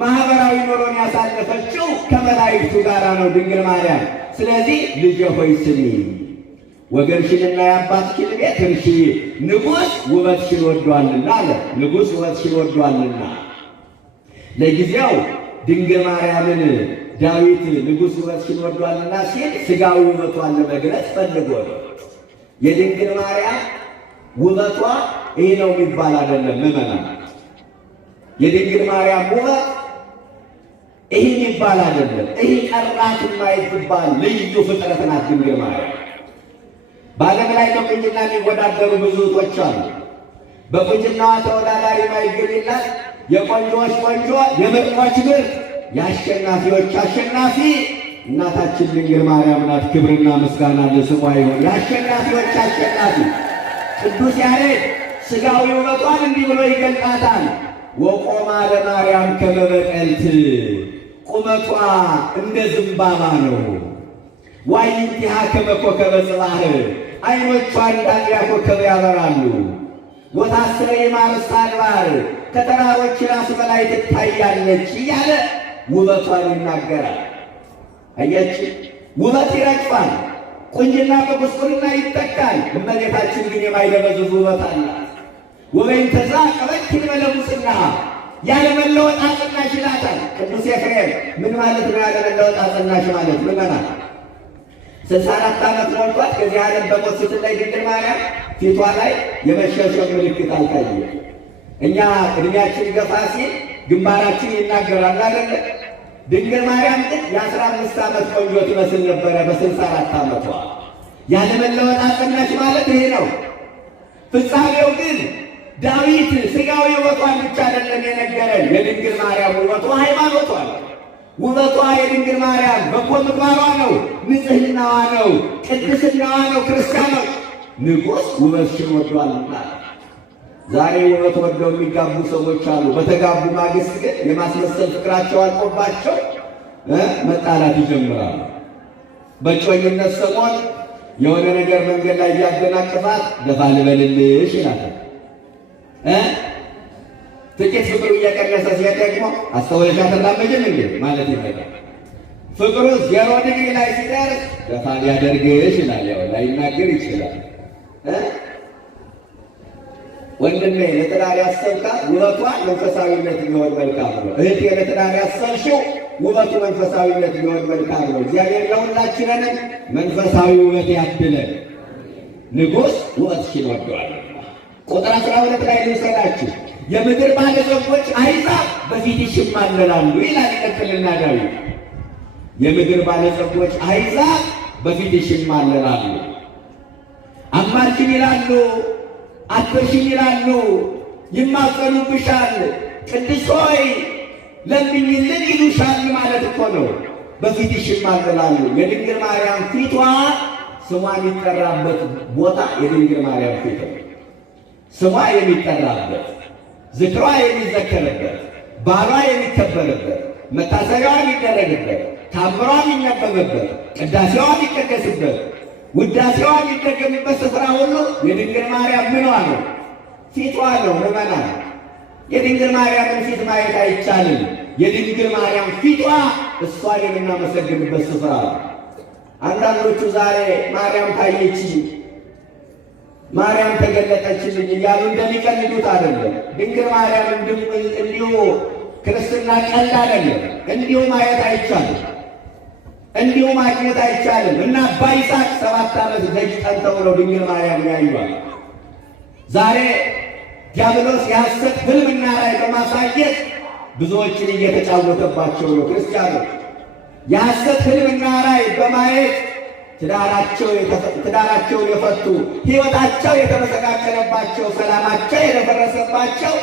ማህበራዊ ኑሮን ያሳለፈችው ከመላእክቱ ጋር ነው ድንግል ማርያም። ስለዚህ ልጄ ሆይ ስሚ፣ ወገንሽንና የአባትሽን ቤት እርሺ፣ ንጉሥ ውበትሽን ወዷልና አለ። ንጉሥ ውበትሽን ወዷልና። ለጊዜው ድንግል ማርያምን ዳዊት ንጉሥ ውበትሽን ወዷልና ሲል ሥጋዊ ውበቷን ለመግለጽ ፈልጎ ነው። የድንግል ማርያም ውበቷ ይህ ነው የሚባል አይደለም። ምዕመናን፣ የድንግል ማርያም ውበት ይህ የሚባል አይደለም። ይህ ቀራት የማይባል ልዩ ፍጥረት ናት ድንግል ማርያም። በዓለም ላይ በቁንጅና የሚወዳደሩ ብዙ እህቶች አሉ። በቁንጅናዋ ተወዳዳሪ ማይገኝላት የቆንጆዎች ቆንጆ፣ የምርጦች ምርጥ፣ የአሸናፊዎች አሸናፊ እናታችን ድንግል ማርያም ናት። ክብርና ምስጋና ለስሟ ይሁን። የአሸናፊዎች አሸናፊ ቅዱስ ያሬድ ሥጋዊ ውበቷን እንዲህ ብሎ ይገልጣታል። ወቆማ ለማርያም ከመበቀልት፣ ቁመቷ እንደ ዝምባባ ነው። ዋይንቲሃ ከመኮከበ ጽባህ፣ ዓይኖቿ እንዳጥቢያ ኮከብ ያበራሉ። ወታስረ የማርሳ አድባር፣ ከተራሮች ራስ በላይ ትታያለች እያለ ውበቷን ይናገራል። አያችሁ፣ ውበት ይረግፋል፣ ቁንጅና በጉስቁልና ይተካል። እመቤታችን ግን የማይደበዝዝ ውበት አላት። ወበይንተ ዘአቀበኪ በለሙስና፣ ያለመለወጥ አጽናሽ ይላታል ቅዱስ ኤፍሬም። ምን ማለት ነው ያለመለወጥ አጽናሽ ማለት? ምመናል 64 ዓመት ሞልቷት ከዚህ ዓለም በሞት ስትለይ ድንግል ማርያም ፊቷ ላይ የመሸብሸብ ምልክት አልታየም። እኛ እድሜያችን ገፋ ሲል ግንባራችን ይናገራል አይደለ? ድንግል ማርያም ግን የ15 ዓመት ቆንጆ ትመስል ነበረ በ64 ዓመቷ። ያለመለወጥ አጽናሽ ማለት ይሄ ነው። ፍጻሜው ግን ዳዊት ሥጋዊ ውበቷን ብቻ አይደለም የነገረን። የድንግል ማርያም ውበቷ ሃይማኖቷ ነው። ውበቷ የድንግል ማርያም በጎ ምግባሯ ነው፣ ንጽሕናዋ ነው፣ ቅድስናዋ ነው። ክርስቲያኖች ንጉሥ ውበትሽን ወዷልና። ዛሬ ውበት ወደው የሚጋቡ ሰዎች አሉ። በተጋቡ ማግስት ግን የማስመሰል ፍቅራቸው አልቆባቸው መጣላት ይጀምራሉ። በጮኝነት ሰሞን የሆነ ነገር መንገድ ላይ እያደናቅፋት ደፋ ልበልልሽ ይላታል። ጥቂት ፍቅሩ እየቀነሰ ሲሄድ ደግሞ አስተውለሽ አትራመጂም እንዴ ማለት ይመጣል። ፍቅሩ 0 ዲግሪ ላይ ሲደርስ ደፋ ሊያደርግሽ ይላል። ያው ላይናገር ይችላል። ወንድሜ ለትዳር ያሰብካት ውበቷ መንፈሳዊነት ቢሆን መልካም ነው። እህቴ ለትዳር ያሰብሽው ውበቱ መንፈሳዊነት ቢሆን መልካም ነው። እግዚአብሔር ለሁላችንም መንፈሳዊ ውበት ያድለን። ንጉሥ ውበትሽን ወዷል። ቁጥር 12 ላይ ልውሰዳችሁ። የምድር ባለጸጎች አሕዛብ በፊትሽ ይማለላሉ ይላል። ይቀጥልና ዳዊት የምድር ባለጸጎች አሕዛብ በፊትሽ ይማለላሉ። አማልጅን ይላሉ፣ አትርሽኝ ይላሉ፣ ይማጸኑብሻል። ቅድስት ሆይ ለምኝልን ይሉሻል ማለት እኮ ነው። በፊትሽ ይማለላሉ። የድንግል ማርያም ፊቷ ስሟ የሚጠራበት ቦታ የድንግል ማርያም ፊት ነው። ስሟ የሚጠራበት ዝክሯ የሚዘከርበት፣ ባሏ የሚከበርበት፣ መታሰቢያዋ የሚደረግበት፣ ታምሯ የሚነበብበት፣ ቅዳሴዋ የሚቀደስበት፣ ውዳሴዋ የሚደገምበት ስፍራ ሁሉ የድንግል ማርያም ምኗ ነው? ፊቷ ነው። ምዕመናን የድንግል ማርያምን ፊት ማየት አይቻልም። የድንግል ማርያም ፊቷ እሷን የምናመሰግንበት ስፍራ ነው። አንዳንዶቹ ዛሬ ማርያም ታየችኝ፣ ማርያም ተገለጠችልኝ እያሉ እንደሚቀልዱት አይደለም። ድንግል ማርያም እንዲሁ ክርስትና ቀልድ አይደለም። እንዲሁ ማየት አይቻልም፣ እንዲሁ ማግኘት አይቻልም። እና አባ ይስሐቅ 7 ዓመት ደጅ ጠንተው ነው ድንግል ማርያም ያዩዋል። ዛሬ ዲያብሎስ የሐሰት ሕልምና ራእይ በማሳየት ብዙዎችን እየተጫወተባቸው ነው። ክርስቲያኖች የሐሰት ሕልምና ራእይ በማየት ትዳራቸውን የፈቱ፣ ሕይወታቸው የተመሰቃቀለባቸው፣ ሰላማቸው የደፈረሰባቸው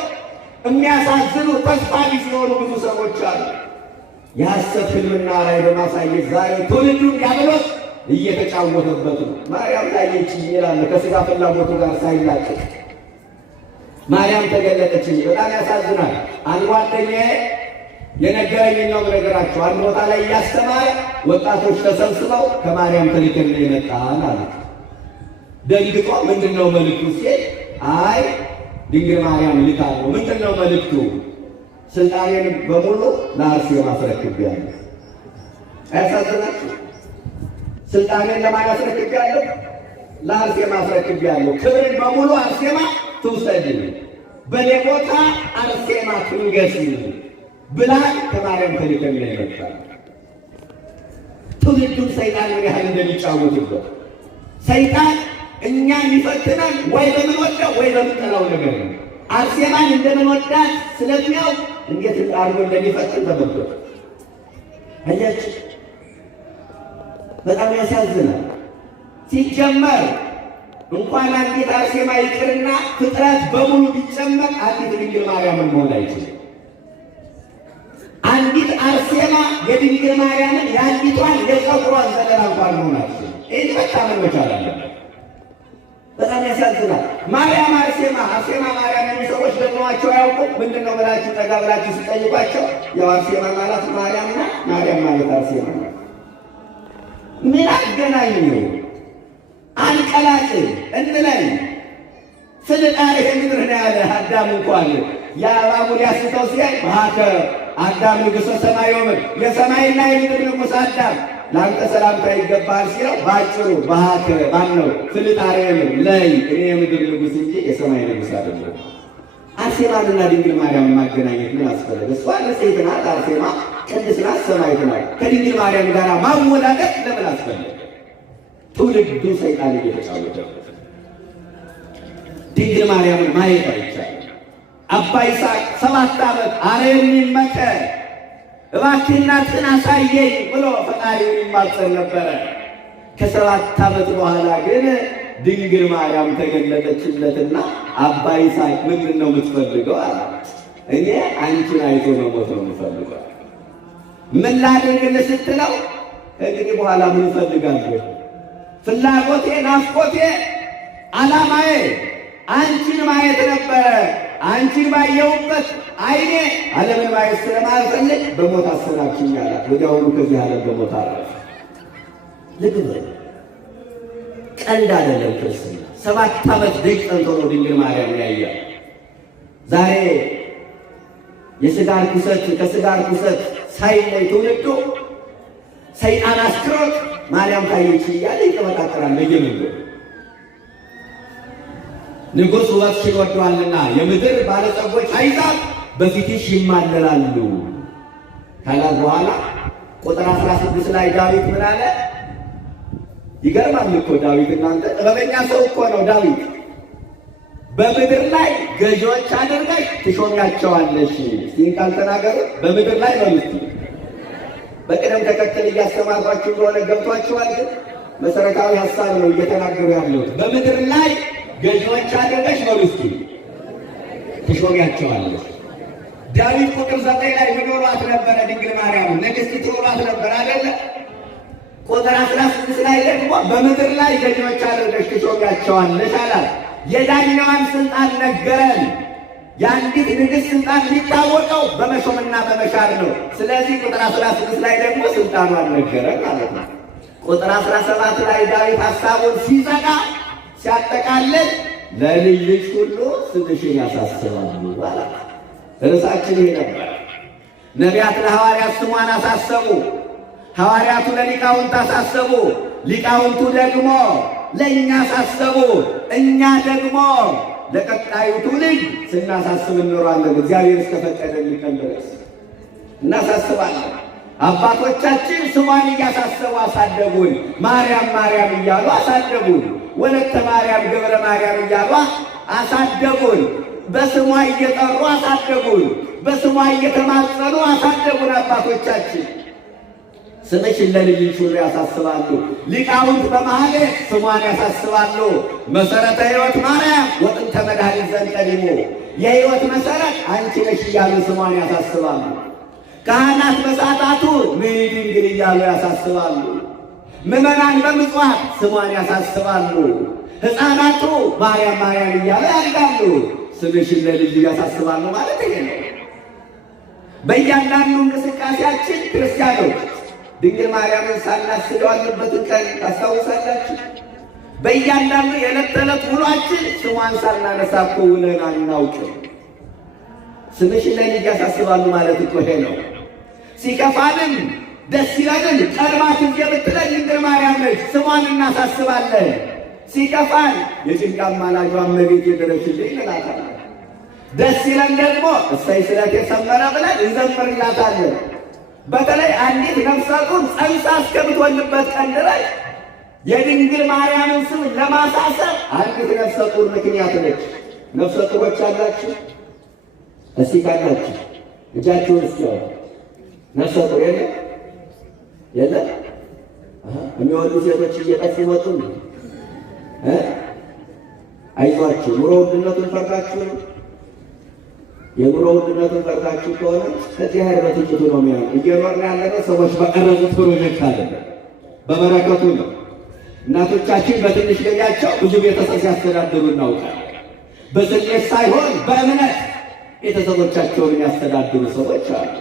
የሚያሳዝኑ ተስፋ ቢስ የሆኑ ብዙ ሰዎች አሉ። የሐሰት ሕልምና ራእይ በማሳየት ዛሬ ትውልዱን ዲያብሎስ እየተጫወተበት ነው። ማርያም ታየችኝ ይላል ከሥጋ ፍላጎቱ ጋር ሳይላቀቅ። ማርያም ተገለጠችኝ። በጣም ያሳዝናል። አንድ ጓደኛዬ የነገረኝን ነው የምነግራቸው። አንድ ቦታ ላይ እያስተማረ ወጣቶች ተሰብስበው ከማርያም ተልከን የመጣን አሉት። ደንግጦ ምንድን ነው መልእክቱ ሲል፣ አይ ድንግል ማርያም ልካ ነው። ምንድን ነው መልእክቱ? ስልጣኔን በሙሉ ለአርሴማ አስረክቤያለሁ። አያሳዝናችሁ? ስልጣኔን ለማን አስረክቤያለሁ? ለአርሴማ አስረክቤያለሁ። ክብርን በሙሉ አርሴማ ትውሰድ፣ በኔ ቦታ አርሴማ ትንገስ ብላ ከማርያም ተልከን ይመጣል። ትውልዱን ሰይጣን ምን ያህል እንደሚጫወትበት። ሰይጣን እኛን ይፈትናል ወይ በምንወደው ወይ በምንጠላው ነገር ነው። አርሴማን እንደምንወዳት ስለሚያውቅ እንዴት አድርጎ እንደሚፈትን ተመልከቱ። አያችሁ፣ በጣም ያሳዝናል። ሲጀመር እንኳን አንዲት አርሴማ ይቅርና ፍጥረት በሙሉ ቢጨመር አንዲት ድንግል ማርያምን መሆን አይችልም። አንዲት አርሴማ የድንግል ማርያምን የአንዲቷን የፀጉሯን ዘለላ እንኳን መሆን አይችልም። ይህ መታመን መቻል አለበት። በጣም ያሳዝናል። ማርያም አርሴማ፣ አርሴማ ማርያም የሚሉ ሰዎች ደግሟቸው አያውቁም። ምንድን ነው ብላችሁ ጠጋ ብላችሁ ሲጠይቋቸው ያው አርሴማ ማለት ማርያምና ማርያም ማለት አርሴማ ነው። ምን አገናኝ ነው? አንቀላጭ እንለኝ ስልጣኔ ምድር ነው ያለ አዳም እንኳን የእባቡ ሊያስተው ሲያይ በሀከ አዳም ንጉሠ ሰማይ ወምድር፣ የሰማይና የምድር ንጉሥ አዳም ለአንተ ሰላምታ ይገባል ሲለው በአጭሩ በሀከ ማነው ፍልጣሬም ላይ እኔ የምድር ንጉሥ እንጂ የሰማይ ንጉሥ አይደለም። አርሴማንና ድንግል ማርያምን ማገናኘት ምን አስፈለገ? እሷ ንጽሕት ናት፣ አርሴማ ቅድስት ናት፣ ሰማዕት ናት። ከድንግል ማርያም ጋር ማወዳደር ለምን አስፈለገ? ትውልዱ ሰይጣን እየተጫወተበት ድንግል ማርያምን ማየት አይቻልም። አባ ይስሐቅ 7 ዓመት አረ የሚመከ እባክህ እናትህን አሳየኝ ብሎ ፈጣሪውን ይማጸን ነበረ። ከ7 ዓመት በኋላ ግን ድንግል ማርያም ተገለጠችለትና አባ ይስሐቅ ምንድን ነው የምትፈልገው አላት። እኔ አንቺን አይቶ መሞት ነው የምፈልገው። ምን ላድርግልህ ስትለው ከእንግዲህ በኋላ ምን እፈልጋለሁ? ፍላጎቴ፣ ናፍቆቴ፣ ዓላማዬ አንቺን ማየት ነበረ። አንቺን ባየሁበት ዓይኔ ዓለምን ማየት ስለማልፈልግ በሞት አሰናብችኝ አላት። ወዲያውኑ ከዚህ ዓለም በሞት አረፈ። ልብ በል፣ ቀልድ አይደለም ክርስትና። 7 ዓመት ደጅ ጠንቶ ነው ድንግል ማርያም ያያል። ዛሬ የሥጋ ርኩሰት ከሥጋ ርኩሰት ሳይለይ ትውልዱ ሰይጣን አስክሮት ማርያም ታየች እያለ ይቀበጣጠራል በየመንገዱ። ንጉሥ ውበትሽን ወደዋልና የምድር ባለጸጎች አሕዛብ በፊትሽ ይማለላሉ ካላት በኋላ ቁጥር 16 ላይ ዳዊት ምን አለ? ይገርማል እኮ ዳዊት፣ እናንተ ጥበበኛ ሰው እኮ ነው ዳዊት። በምድር ላይ ገዢዎች አድርገሽ ትሾሚያቸዋለሽ። ይህን ቃል ተናገሩ። በምድር ላይ በምስቲ በቅደም ተከተል እያስተማርኳችሁ እንደሆነ ገብቷችኋል። ግን መሰረታዊ ሀሳብ ነው እየተናገሩ ያለሁት። በምድር ላይ ገዢዎች አድርገሽ በምስቲ ትሾሚያቸዋለሽ። ዳዊት ቁጥር 9 ላይ ምኖሯት ነበረ ድንግል ማርያም ንግሥት ትኖሯት ነበር አይደለ? ቁጥር 16 ላይ ደግሞ በምድር ላይ ገዢዎች አድርገሽ ትሾሚያቸዋለሽ አላት። የዳኛዋን ስልጣን ነገረን። የአንዲት ንግሥት ስልጣን የሚታወቀው በመሾምና በመሻር ነው። ስለዚህ ቁጥር 16 ላይ ደግሞ ስልጣኗን ነገረን ማለት ነው። ቁጥር 17 ላይ ዳዊት ሐሳቡን ሲዘጋ ሲያጠቃልል ለልጅ ልጅ ሁሉ ስምሽን ያሳስባሉ ማለት ነው። ርዕሳችን ይሄ ነበር። ነቢያት ለሐዋርያት ስሟን አሳሰቡ፣ ሐዋርያቱ ለሊቃውንት አሳሰቡ፣ ሊቃውንቱ ደግሞ ለእኛ አሳሰቡ፣ እኛ ደግሞ ለቀጣዩ ትውልድ ስናሳስብ እንኖራለን። እግዚአብሔር እስከፈቀደልን ቀን ድረስ እናሳስባለን። አባቶቻችን ስሟን እያሳሰቡ አሳደጉን። ማርያም ማርያም እያሉ አሳደጉን። ወለተ ማርያም ገብረ ማርያም እያሉ አሳደጉን። በስሟ እየጠሩ አሳደጉን። በስሟ እየተማጸኑ አሳደጉን አባቶቻችን። ስምሽን ለልጅሽ ሁሉ ያሳስባሉ። ሊቃውንት በማኅሌት ስሟን ያሳስባሉ። መሰረተ ሕይወት ማርያም ወጥንተ መድኃኒት ዘንቀዲሞ፣ የሕይወት መሰረት አንቺ ነሽ እያሉ ስሟን ያሳስባሉ። ካህናት በሰዓታቱ ምኒ ድንግል እያሉ ያሳስባሉ። ምዕመናን በምጽዋት ስሟን ያሳስባሉ። ሕፃናቱ ማርያም ማርያም እያሉ ያድጋሉ። ስምሽን ለልጅ ያሳስባሉ ማለት ይሄ ነው። በእያንዳንዱ እንቅስቃሴያችን ክርስቲያኖች ድንግል ማርያምን ሳናስብ ያለበትን ቀን ታስታውሳላችሁ? በእያንዳንዱ የዕለት ተዕለት ውሏችን ስሟን ሳናነሳ እኮ ውለን አናውቅም። ስምሽን ለልጅ ያሳስባሉ ማለት እኮ ይሄ ነው። ሲከፋንም ደስ ይለንን ቀድማ ትዝ የምትለን ድንግል ማርያም ነች። ስሟን እናሳስባለን። ሲከፋን የጭንቅ አማላጇ እመቤቴ ድረሽልኝ እንላታለን። ደስ ይለን ደግሞ እሰይ ስለቴ ሰመረ ብለን እንዘምርላታለን። በተለይ አንዲት ነፍሰ ጡር ጸንሳ እስከምትወልድበት ቀን ድረስ የድንግል ማርያምን ስም ለማሳሰብ አንዲት ነፍሰ ጡር ምክንያት ነች። ነፍሰ ጡሮች አላችሁ? እስቲ ካላችሁ እጃችሁን እስኪ ያው ነፍሰ ጡር የለ የሚወልዱ ሴቶች እየጠፉ መጡ። አይዟችሁ። ኑሮ ውድነቱን ፈርታችሁ የኑሮ ውድነቱን ፈርታችሁ ከሆነ ከዚህ ሀይር በጥቂቱ ነው የሚሆነው። እየኖርን ያለነው ሰዎች በቀረጹት ፕሮጀክት አይደለም፣ በበረከቱ ነው። እናቶቻችን በትንሽ ገቢያቸው ብዙ ቤተሰብ ሲያስተዳድሩ እናውቃለን። በስሌት ሳይሆን በእምነት ቤተሰቦቻቸውን የሚያስተዳድሩ ሰዎች አሉ።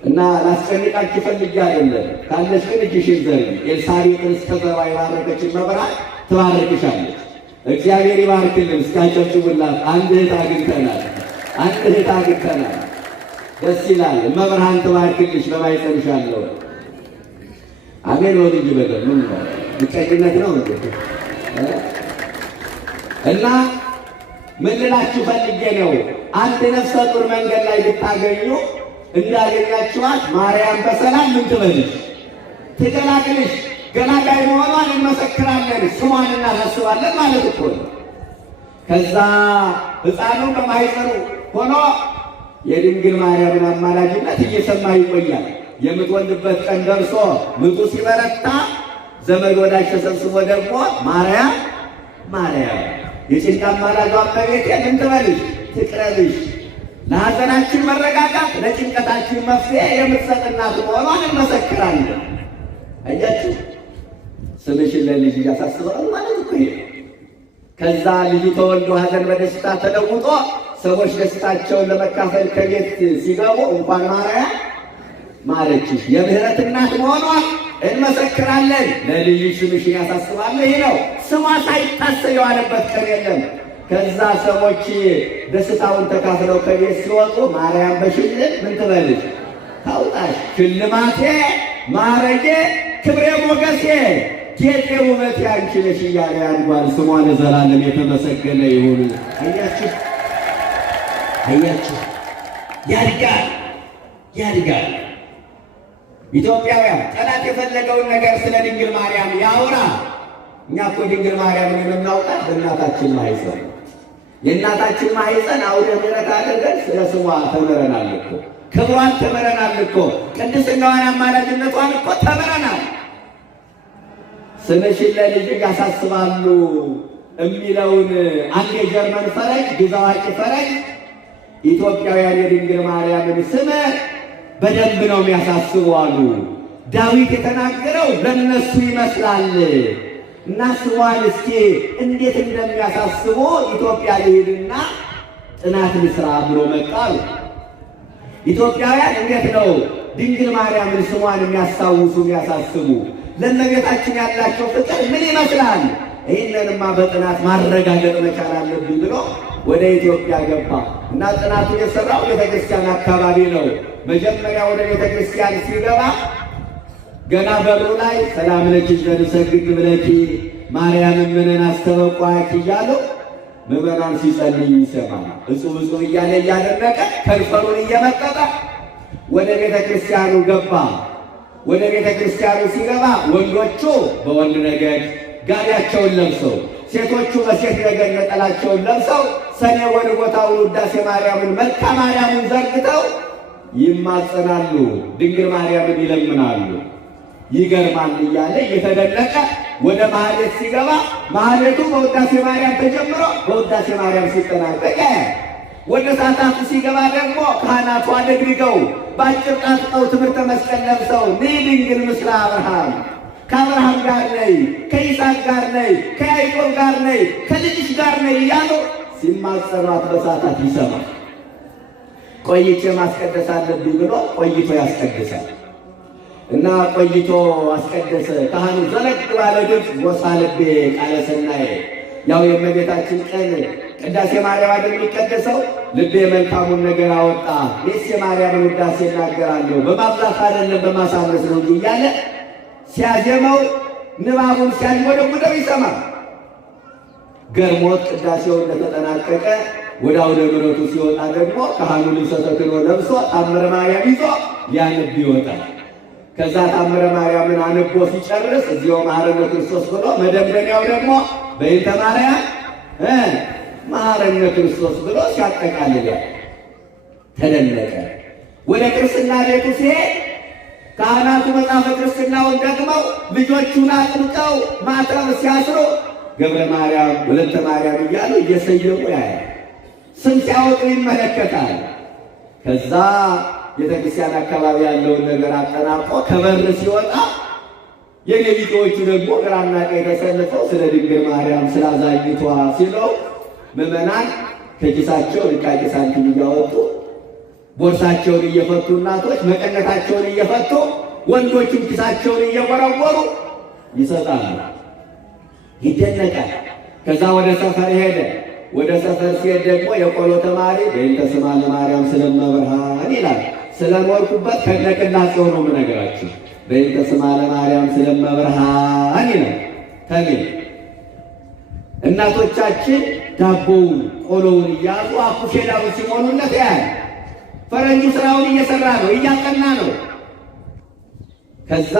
እና ላስጨንቃችሁ ፈልጌ አይደለም። ካለሽ ግን እጅሽን ዘርጊ። ኤልሳቤጥን እስከ ዘሯ የባረከችን መብራት ትባርክሻለች። እግዚአብሔር ይባርክልን። እስካጨብጭቡላት። አንድ እህት አግኝተናል። አንድ እህት አግኝተናል። ደስ ይላል። መብርሃን ትባርክልሽ። በማይጸንሻለሁ አሜን ወደ እንጂ በደል ምን ነው ምቀኝነት ነው እንዴ? እና ምን ልላችሁ ፈልጌ ነው፣ አንድ ነፍሰ ጡር መንገድ ላይ ብታገኙ እንዳገኛችኋት ማርያም በሰላም ምን ትበልሽ? ትገላግልሽ። ገላጋይ መሆኗን እንመሰክራለን፣ ስሟን እናሳስባለን ማለት እኮ ነው። ከዛ ሕፃኑ በማኅፀኑ ሆኖ የድንግል ማርያምን አማላጅነት እየሰማ ይቆያል። የምትወልድበት ቀን ደርሶ ምጡ ሲበረታ ዘመድ ወዳጅ ተሰብስቦ ደግሞ ማርያም ማርያም የጭንቅ አማላጇ እመቤቴ ምን ትበልሽ? ትቅረብሽ። ለሐዘናችን መረጋጋት ለጭንቀታችን መፍትሄ የምትሰጥ እናት መሆኗን እንመሰክራለን። አያችሁ፣ ስምሽን ለልጅ ያሳስባል ማለት እኮ ይሄ። ከዛ ልጁ ተወልዶ ሐዘን በደስታ ተለውጦ ሰዎች ደስታቸውን ለመካፈል ከቤት ሲገቡ እንኳን ማርያም ማረችሽ የምህረት እናት መሆኗን እንመሰክራለን። ለልጅ ስምሽን ያሳስባል። ይሄ ነው ስሟ ሳይታሰብ የዋለበት ቀን የለም። ከዛ ሰዎች ደስታውን ተካፍለው ከቤት ሲወጡ ማርያም በሽልም ምን ትበልሽ? ታውጣሽ። ሽልማቴ ማረጌ ክብሬ ሞገሴ ጌጤ ውበቴ አንቺ ነሽ እያለ ያድጓል። ስሟ ለዘላለም የተመሰገነ ይሁን። አያችሁ አያችሁ፣ ያድጋል ያድጋል። ኢትዮጵያውያን ጠላት የፈለገውን ነገር ስለ ድንግል ማርያም ያውራ። እኛ እኮ ድንግል ማርያምን የምናውቃት በእናታችን ማኅፀን፣ የእናታችን ማኅፀን አውደ ምሕረት አድርገን ስለ ስሟ ተምረናል እኮ፣ ክብሯን ተምረናል እኮ፣ ቅድስናዋን አማላጅነቷን እኮ ተምረናል። ስምሽን ለልጅሽ ያሳስባሉ የሚለውን አንድ የጀርመን ፈረጅ ግዕዝ አዋቂ ፈረጅ ኢትዮጵያውያን የድንግል ማርያምን ስም በደንብ ነው የሚያሳስቡ አሉ። ዳዊት የተናገረው ለነሱ ይመስላል እና ስሟን እስኪ እንዴት እንደሚያሳስቡ ኢትዮጵያ ልሂድና ጥናት ልስራ ብሎ መጣሉ። ኢትዮጵያውያን እንዴት ነው ድንግል ማርያምን ስሟን የሚያስታውሱ የሚያሳስቡ? ለእመቤታችን ያላቸው ፍቅር ምን ይመስላል? ይህንንማ በጥናት ማረጋገጥ መቻል አለብኝ ብሎ ወደ ኢትዮጵያ ገባ እና ጥናቱን የሰራው ቤተክርስቲያን አካባቢ ነው። መጀመሪያ ወደ ቤተክርስቲያን ሲገባ ገና በሩ ላይ ሰላም ለኪ ዘንሰግድ ብለኪ ማርያም ምንን አስተበቋኪ እያሉ ምዕመናን ሲጸልይ ይሰማል። እጹብ እጹብ እያለ እያደረቀ ከንፈሩን እየመጠጠ ወደ ቤተክርስቲያኑ ገባ። ወደ ቤተክርስቲያኑ ሲገባ ወንዶቹ በወንድ ነገድ ጋቢያቸውን ለብሰው፣ ሴቶቹ በሴት ነገድ ነጠላቸውን ለብሰው ሰኔ ወደ ቦታውን ውዳሴ ማርያምን መልካ ማርያምን ዘርግተው ይማጸናሉ፣ ድንግል ማርያምን ይለምናሉ። ይገርማል እያለ እየተደነቀ ወደ ማህሌት ሲገባ ማህሌቱ በውዳሴ ማርያም ተጀምሮ በውዳሴ ማርያም ሲጠናቀቅ ወደ ሰዓታቱ ሲገባ ደግሞ ካህናቱ አደግድገው በአጭር ጣጥቀው ትምህርተ መስቀል ለብሰው ነይ ድንግል ምስለ አብርሃም፣ ከአብርሃም ጋር ነይ፣ ከይስሐቅ ጋር ነይ፣ ከያዕቆብ ጋር ነይ፣ ከልጅሽ ጋር ነይ እያሉ ሲማጸኗት በሰዓታት ይሰማል። ቆይቼ ማስቀደስ አለብኝ ብሎ ቆይቶ ያስቀድሳል እና ቆይቶ አስቀደሰ። ካህኑ ዘለግ ባለ ድምፅ ጎሳ ልቤ ቃለ ሰናየ፣ ያው የእመቤታችን ቀን ቅዳሴ ማርያም አይደል የሚቀደሰው? ልቤ መልካሙን ነገር አወጣ፣ እኔስ የማርያምን ውዳሴ እናገራለሁ፣ በማብዛት አይደለም በማሳነስ ነው እንጂ እያለ ሲያዜመው ንባቡን ሲያዥጎደጉደው ይሰማል። ገርሞት ቅዳሴው እንደተጠናቀቀ ወደ አውደ ምሕረቱ ሲወጣ ደግሞ ካህኑ ልብሰ ተክህኖ ለብሶ ታምረ ማርያም ይዞ ሊያነብ ይወጣል። ከዛ ታምረ ማርያምን አንቦ ሲጨርስ እዚያው መሐረነ ክርስቶስ ብሎ መደምደሚያው ደግሞ በይንተ ማርያም መሐረነ ክርስቶስ ብሎ ሲያጠቃልል ተደነቀ። ወደ ክርስትና ቤቱ ሲሄድ ካህናቱ መጽሐፈ ክርስትናውን ደግመው ልጆቹን አጥምቀው ማተብ ሲያስሩ ገብረ ማርያም ወለተ ማርያም እያሉ እየሰየሙ ያያል። ስም ሲያወጡ ይመለከታል። ከዛ ቤተክርስቲያን አካባቢ ያለውን ነገር አጠናቆ ከበር ሲወጣ የሌሊቶቹ ደግሞ ግራና ቀኝ ተሰልፈው ስለ ድንግል ማርያም ስላዛኝቷ ሲለው ምዕመናን ከኪሳቸው ልቃቂ ሳንቲም እያወጡ ቦርሳቸውን እየፈቱ እናቶች መቀነታቸውን እየፈቱ ወንዶቹም ኪሳቸውን እየወረወሩ ይሰጣሉ። ይደነቃል። ከዛ ወደ ሰፈር ሄደ። ወደ ሰፈር ሲሄድ ደግሞ የቆሎ ተማሪ በእንተ ስማ ለማርያም ስለመብርሃን ይላል። ስለኖርኩበት ከነቅላጼው ነው የምነግራችሁ። በእንተ ስማ ለማርያም ስለመብርሃን ይላል። ተሚል እናቶቻችን ዳቦውን ቆሎውን እያዙ አኩሼዳውን ሲሞሉለት ያያል። ፈረንጁ ስራውን እየሰራ ነው፣ እያጠና ነው። ከዛ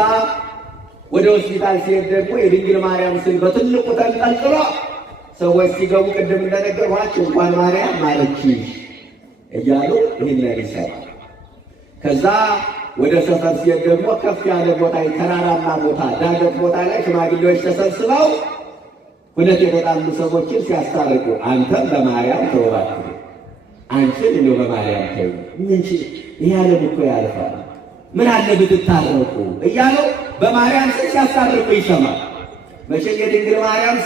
ወደ ሆስፒታል ሲሄድ ደግሞ የድንግል ማርያም ስዕል በትልቁ ተንጠልጥሎ ሰዎች ሲገቡ ቅድም እንደነገርኋቸው እንኳን ማርያም ማረችሽ እያሉ ይህን ይሰራል። ከዛ ወደ ሰፈር ሲሄድ ደግሞ ከፍ ያለ ቦታ፣ ተራራማ ቦታ፣ ዳገት ቦታ ላይ ሽማግሌዎች ተሰብስበው ሁለት የተጣሉ ሰዎችን ሲያስታርቁ አንተም በማርያም ተወባክ፣ አንቺን እንደው በማርያም ተው፣ ምን ይሄ ዓለም እኮ ያልፋል፣ ምን አለ ብትታረቁ እያሉ በማርያም ስም ሲያስታርቁ ይሰማል። መቼም የድንግል ማርያም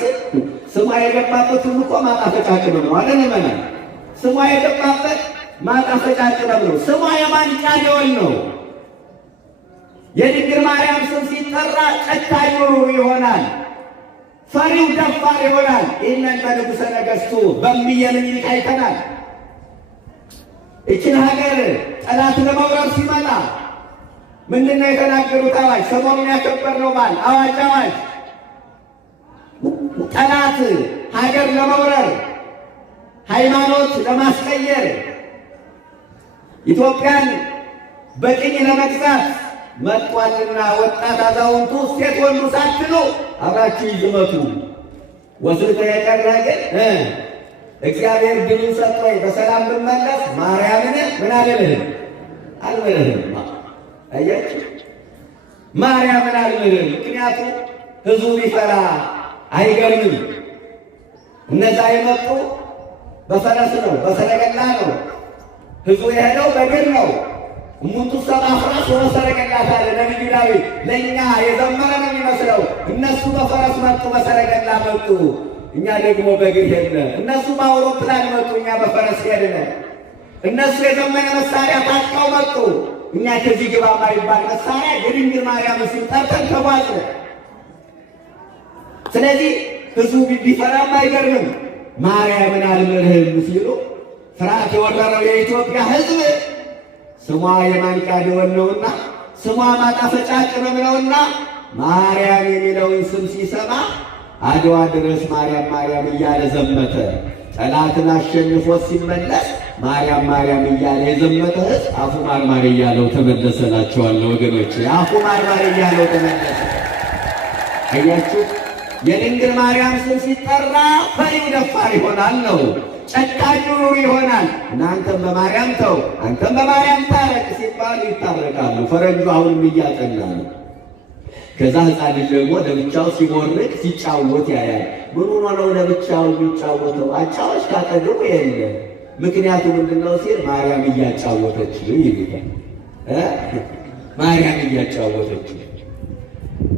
ስሟ የገባበት ሁሉ እኮ ማጣፈጫ ቅመም ነው አለ ነመና። ስሟ የገባበት ማጣፈጫ ቅመም ነው። ስሟ የማንጫ ደወል ነው። የድንግል ማርያም ስም ሲጠራ ጨካኝ ሩሩ ይሆናል፣ ፈሪው ደፋር ይሆናል። ይህንን በንጉሠ ነገሥቱ በእምዬ ምኒልክ አይተናል። ይችን ሀገር ጠላት ለመውረር ሲመጣ ምንድነው የተናገሩት አዋጅ? ሰሞኑን ያከበርነው በዓል አዋጅ አዋጅ። ጠላት ሀገር ለመውረር ሃይማኖት ለማስቀየር ኢትዮጵያን በቅኝ ለመግዛት መጥቷልና ወጣት አዛውንቱ ሴት ወንዱ ሳትሉ አብራችሁ ይዝመቱ። ወስልተ የቀረ ግን እግዚአብሔር ድልን ሰጥቶኝ በሰላም ብመለስ ማርያምን ምን አልልህም አልምርህም። አያችሁ ማርያምን አልምርህም። ምክንያቱም ህዝቡ ቢፈራ አይገርምም። እነዛ የመጡ በፈረስ ነው፣ በሰረገላ ነው። ህዝቡ የሄደው በእግር ነው። እሙንቱ ሰባ ፍራስ ወሰረገላ ታለ ነቢዩ ዳዊት ለእኛ የዘመረ ነው የሚመስለው። እነሱ በፈረስ መጡ፣ በሰረገላ መጡ። እኛ ደግሞ በእግር ሄድን። እነሱ በአውሮፕላን መጡ፣ እኛ በፈረስ ሄድን። እነሱ የዘመነ መሳሪያ ታጥቀው መጡ፣ እኛ ከዚህ ግባ ማይባል መሳሪያ የድንግል ማርያም ስም ጠርተን ተጓዝን። ስለዚህ ህዝቡ ቢፈራም አይገርምም። ማርያምን አልምርህም ሲሉ ፍርሃት የወረረው የኢትዮጵያ ህዝብ ስሟ የማንቂያ ደወል ነውና፣ ስሟ ማጣፈጫ ቅመም ነውና ማርያም የሚለውን ስም ሲሰማ አድዋ ድረስ ማርያም ማርያም እያለ ዘመተ። ጠላትን አሸንፎ ሲመለስ ማርያም ማርያም እያለ የዘመተ ህዝብ አፉ ማርማር እያለው ተመለሰላቸዋለሁ ወገኖች፣ አፉ ማርማር እያለው ተመለሰ። አያችሁ፣ የድንግል ማርያም ስም ሲጠራ ፈሪው ደፋር ይሆናል ነው፣ ጨካኙ ሩር ይሆናል። እናንተም በማርያም ተው፣ አንተም በማርያም ታረቅ ሲባሉ ይታረቃሉ። ፈረንጁ አሁንም እያጠና ነው። ከዛ ሕፃን ልጅ ደግሞ ለብቻው ሲቦርቅ ሲጫወት ያያል። ምን ሆኖ ነው ለብቻው የሚጫወተው? አጫዋች ካጠገቡ የለ። ምክንያቱ ምንድነው ሲል ማርያም እያጫወተች ይሉታል። ማርያም እያጫወተች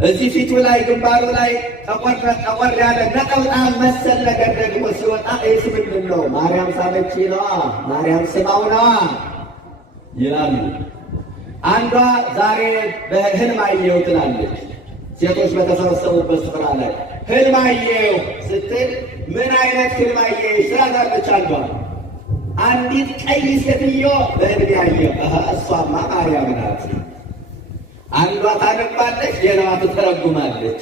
እዚህ ፊቱ ላይ ግንባሩ ላይ ጠቆር ያለ ነጠብጣብ መሰል ነገር ደግሞ ሲወጣ ይህ ምንድን ነው? ማርያም ሳመች ነዋ፣ ማርያም ስማው ነዋ ይላሉ። አንዷ ዛሬ በህልም አየሁ ትላለች። ሴቶች በተሰበሰቡበት ስፍራ ላይ ህልም አየሁ ስትል ምን አይነት ህልም አየሽ ትላታለች አንዷ። አንዲት ቀይ ሴትዮ በህልም ያየሁ፣ እሷማ ማርያም ናት። አንዷ ታነባለች፣ ሌላዋ ትተረጉማለች።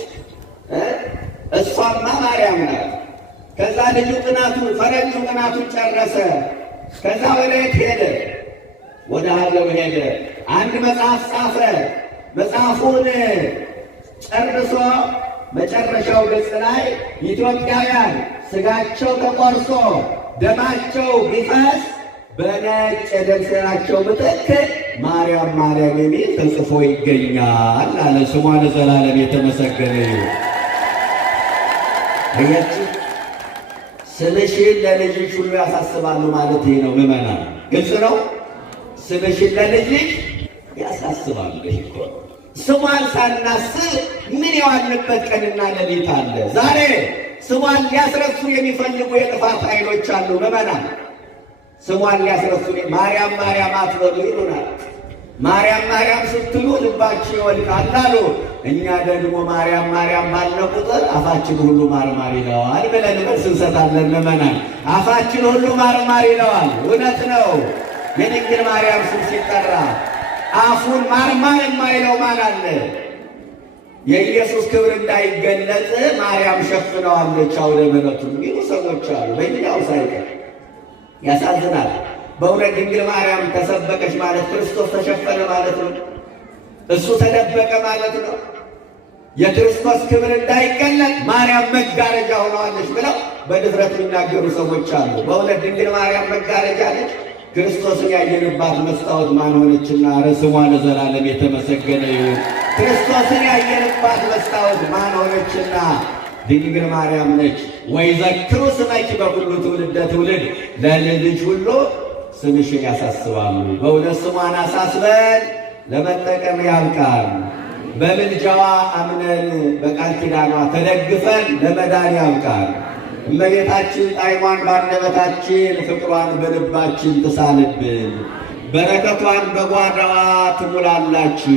እሷማ ማርያም ናት። ከዛ ልጁ ፈረንጁ ጥናቱን ጨረሰ። ከዛ ወደ የት ሄደ? ወደ ሀገሩ ሄደ። አንድ መጽሐፍ ጻፈ። መጽሐፉን ጨርሶ መጨረሻው ገጽ ላይ ኢትዮጵያውያን ስጋቸው ተቆርሶ ደማቸው ቢፈስ በነጭ የደም ሥራቸው ምትክ ማርያም ማርያም የሚል ተጽፎ ይገኛል አለ። ስሟ ለዘላለም የተመሰገነ ይሁን። እያችሁ ስምሽን ለልጅሽ ሁሉ ያሳስባሉ ማለት ይሄ ነው። ምዕመናን ግልጽ ነው። ስምሽን ለልጅሽ ያሳስባሉ። ስሟን ሳናስብ ምን የዋልንበት ቀንና ሌሊት አለ። ዛሬ ስሟን ሊያስረሱ የሚፈልጉ የጥፋት ኃይሎች አሉ። ምዕመናን ስሟን ሊያስረሱ ማርያም ማርያም አትበሉ ይሉናል። ማርያም ማርያም ስትሉ ልባችሁ ይወልቃል አሉ። እኛ ደግሞ ማርያም ማርያም ባልነ ቁጥር አፋችን ሁሉ ማርማር ይለዋል ብለን መልስ እንሰጣለን። ምዕመናን አፋችን ሁሉ ማርማር ይለዋል። እውነት ነው። የድንግል ማርያም ስም ሲጠራ አፉን ማርማር የማይለው ማን አለ? የኢየሱስ ክብር እንዳይገለጽ ማርያም ሸፍነዋለች አውደ ምሕረቱን የሚሉ ሰዎች አሉ። በእኛው ሳይቀር ያሳዝናል። በእውነት ድንግል ማርያም ተሰበከች ማለት ክርስቶስ ተሸፈነ ማለት ነው። እሱ ተደበቀ ማለት ነው። የክርስቶስ ክብር እንዳይገለጥ ማርያም መጋረጃ ሆነዋለች ብለው በድፍረት የሚናገሩ ሰዎች አሉ። በእውነት ድንግል ማርያም መጋረጃ ነች። ክርስቶስን ያየንባት መስታወት ማን ሆነችና? ስሟ ለዘላለም የተመሰገነ ይሁን። ክርስቶስን ያየንባት መስታወት ማን ሆነችና? ድንግል ማርያም ነች። ወይዘክሩ ስመኪ በኩሉ ትውልደ ትውልድ፣ ለልጅ ሁሉ ስምሽን ያሳስባሉ። በእውነት ስሟን አሳስበን ለመጠቀም ያብቃል። በምልጃዋ አምነን በቃል ኪዳኗ ተደግፈን ለመዳን ያብቃል። እመቤታችን ጣዕሟን ባንደበታችን ፍቅሯን በልባችን ትሳልብን። በረከቷን በጓዳዋ ትሙላላችሁ።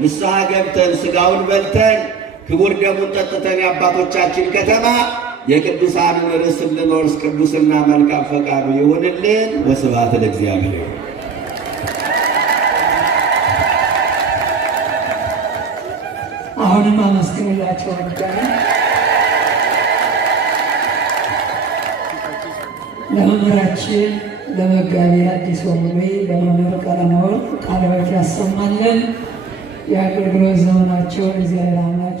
ንስሐ ገብተን ሥጋውን በልተን ክቡር ደሙን ጠጥተን የአባቶቻችን ከተማ የቅዱሳንን ርስት እንድንወርስ ቅዱስና መልካም ፈቃዱ ይሁንልን። ወስብሐት ለእግዚአብሔር። አሁንም አመስግንላቸው ድጋሚ ለመምህራችን ለመጋቢ አዲስ ወሙሌ ለመምህር ቀለመወርቅ ቃለ ሕይወት ያሰማልን። የአገልግሎት ዘመናቸውን እግዚአብሔር አምላክ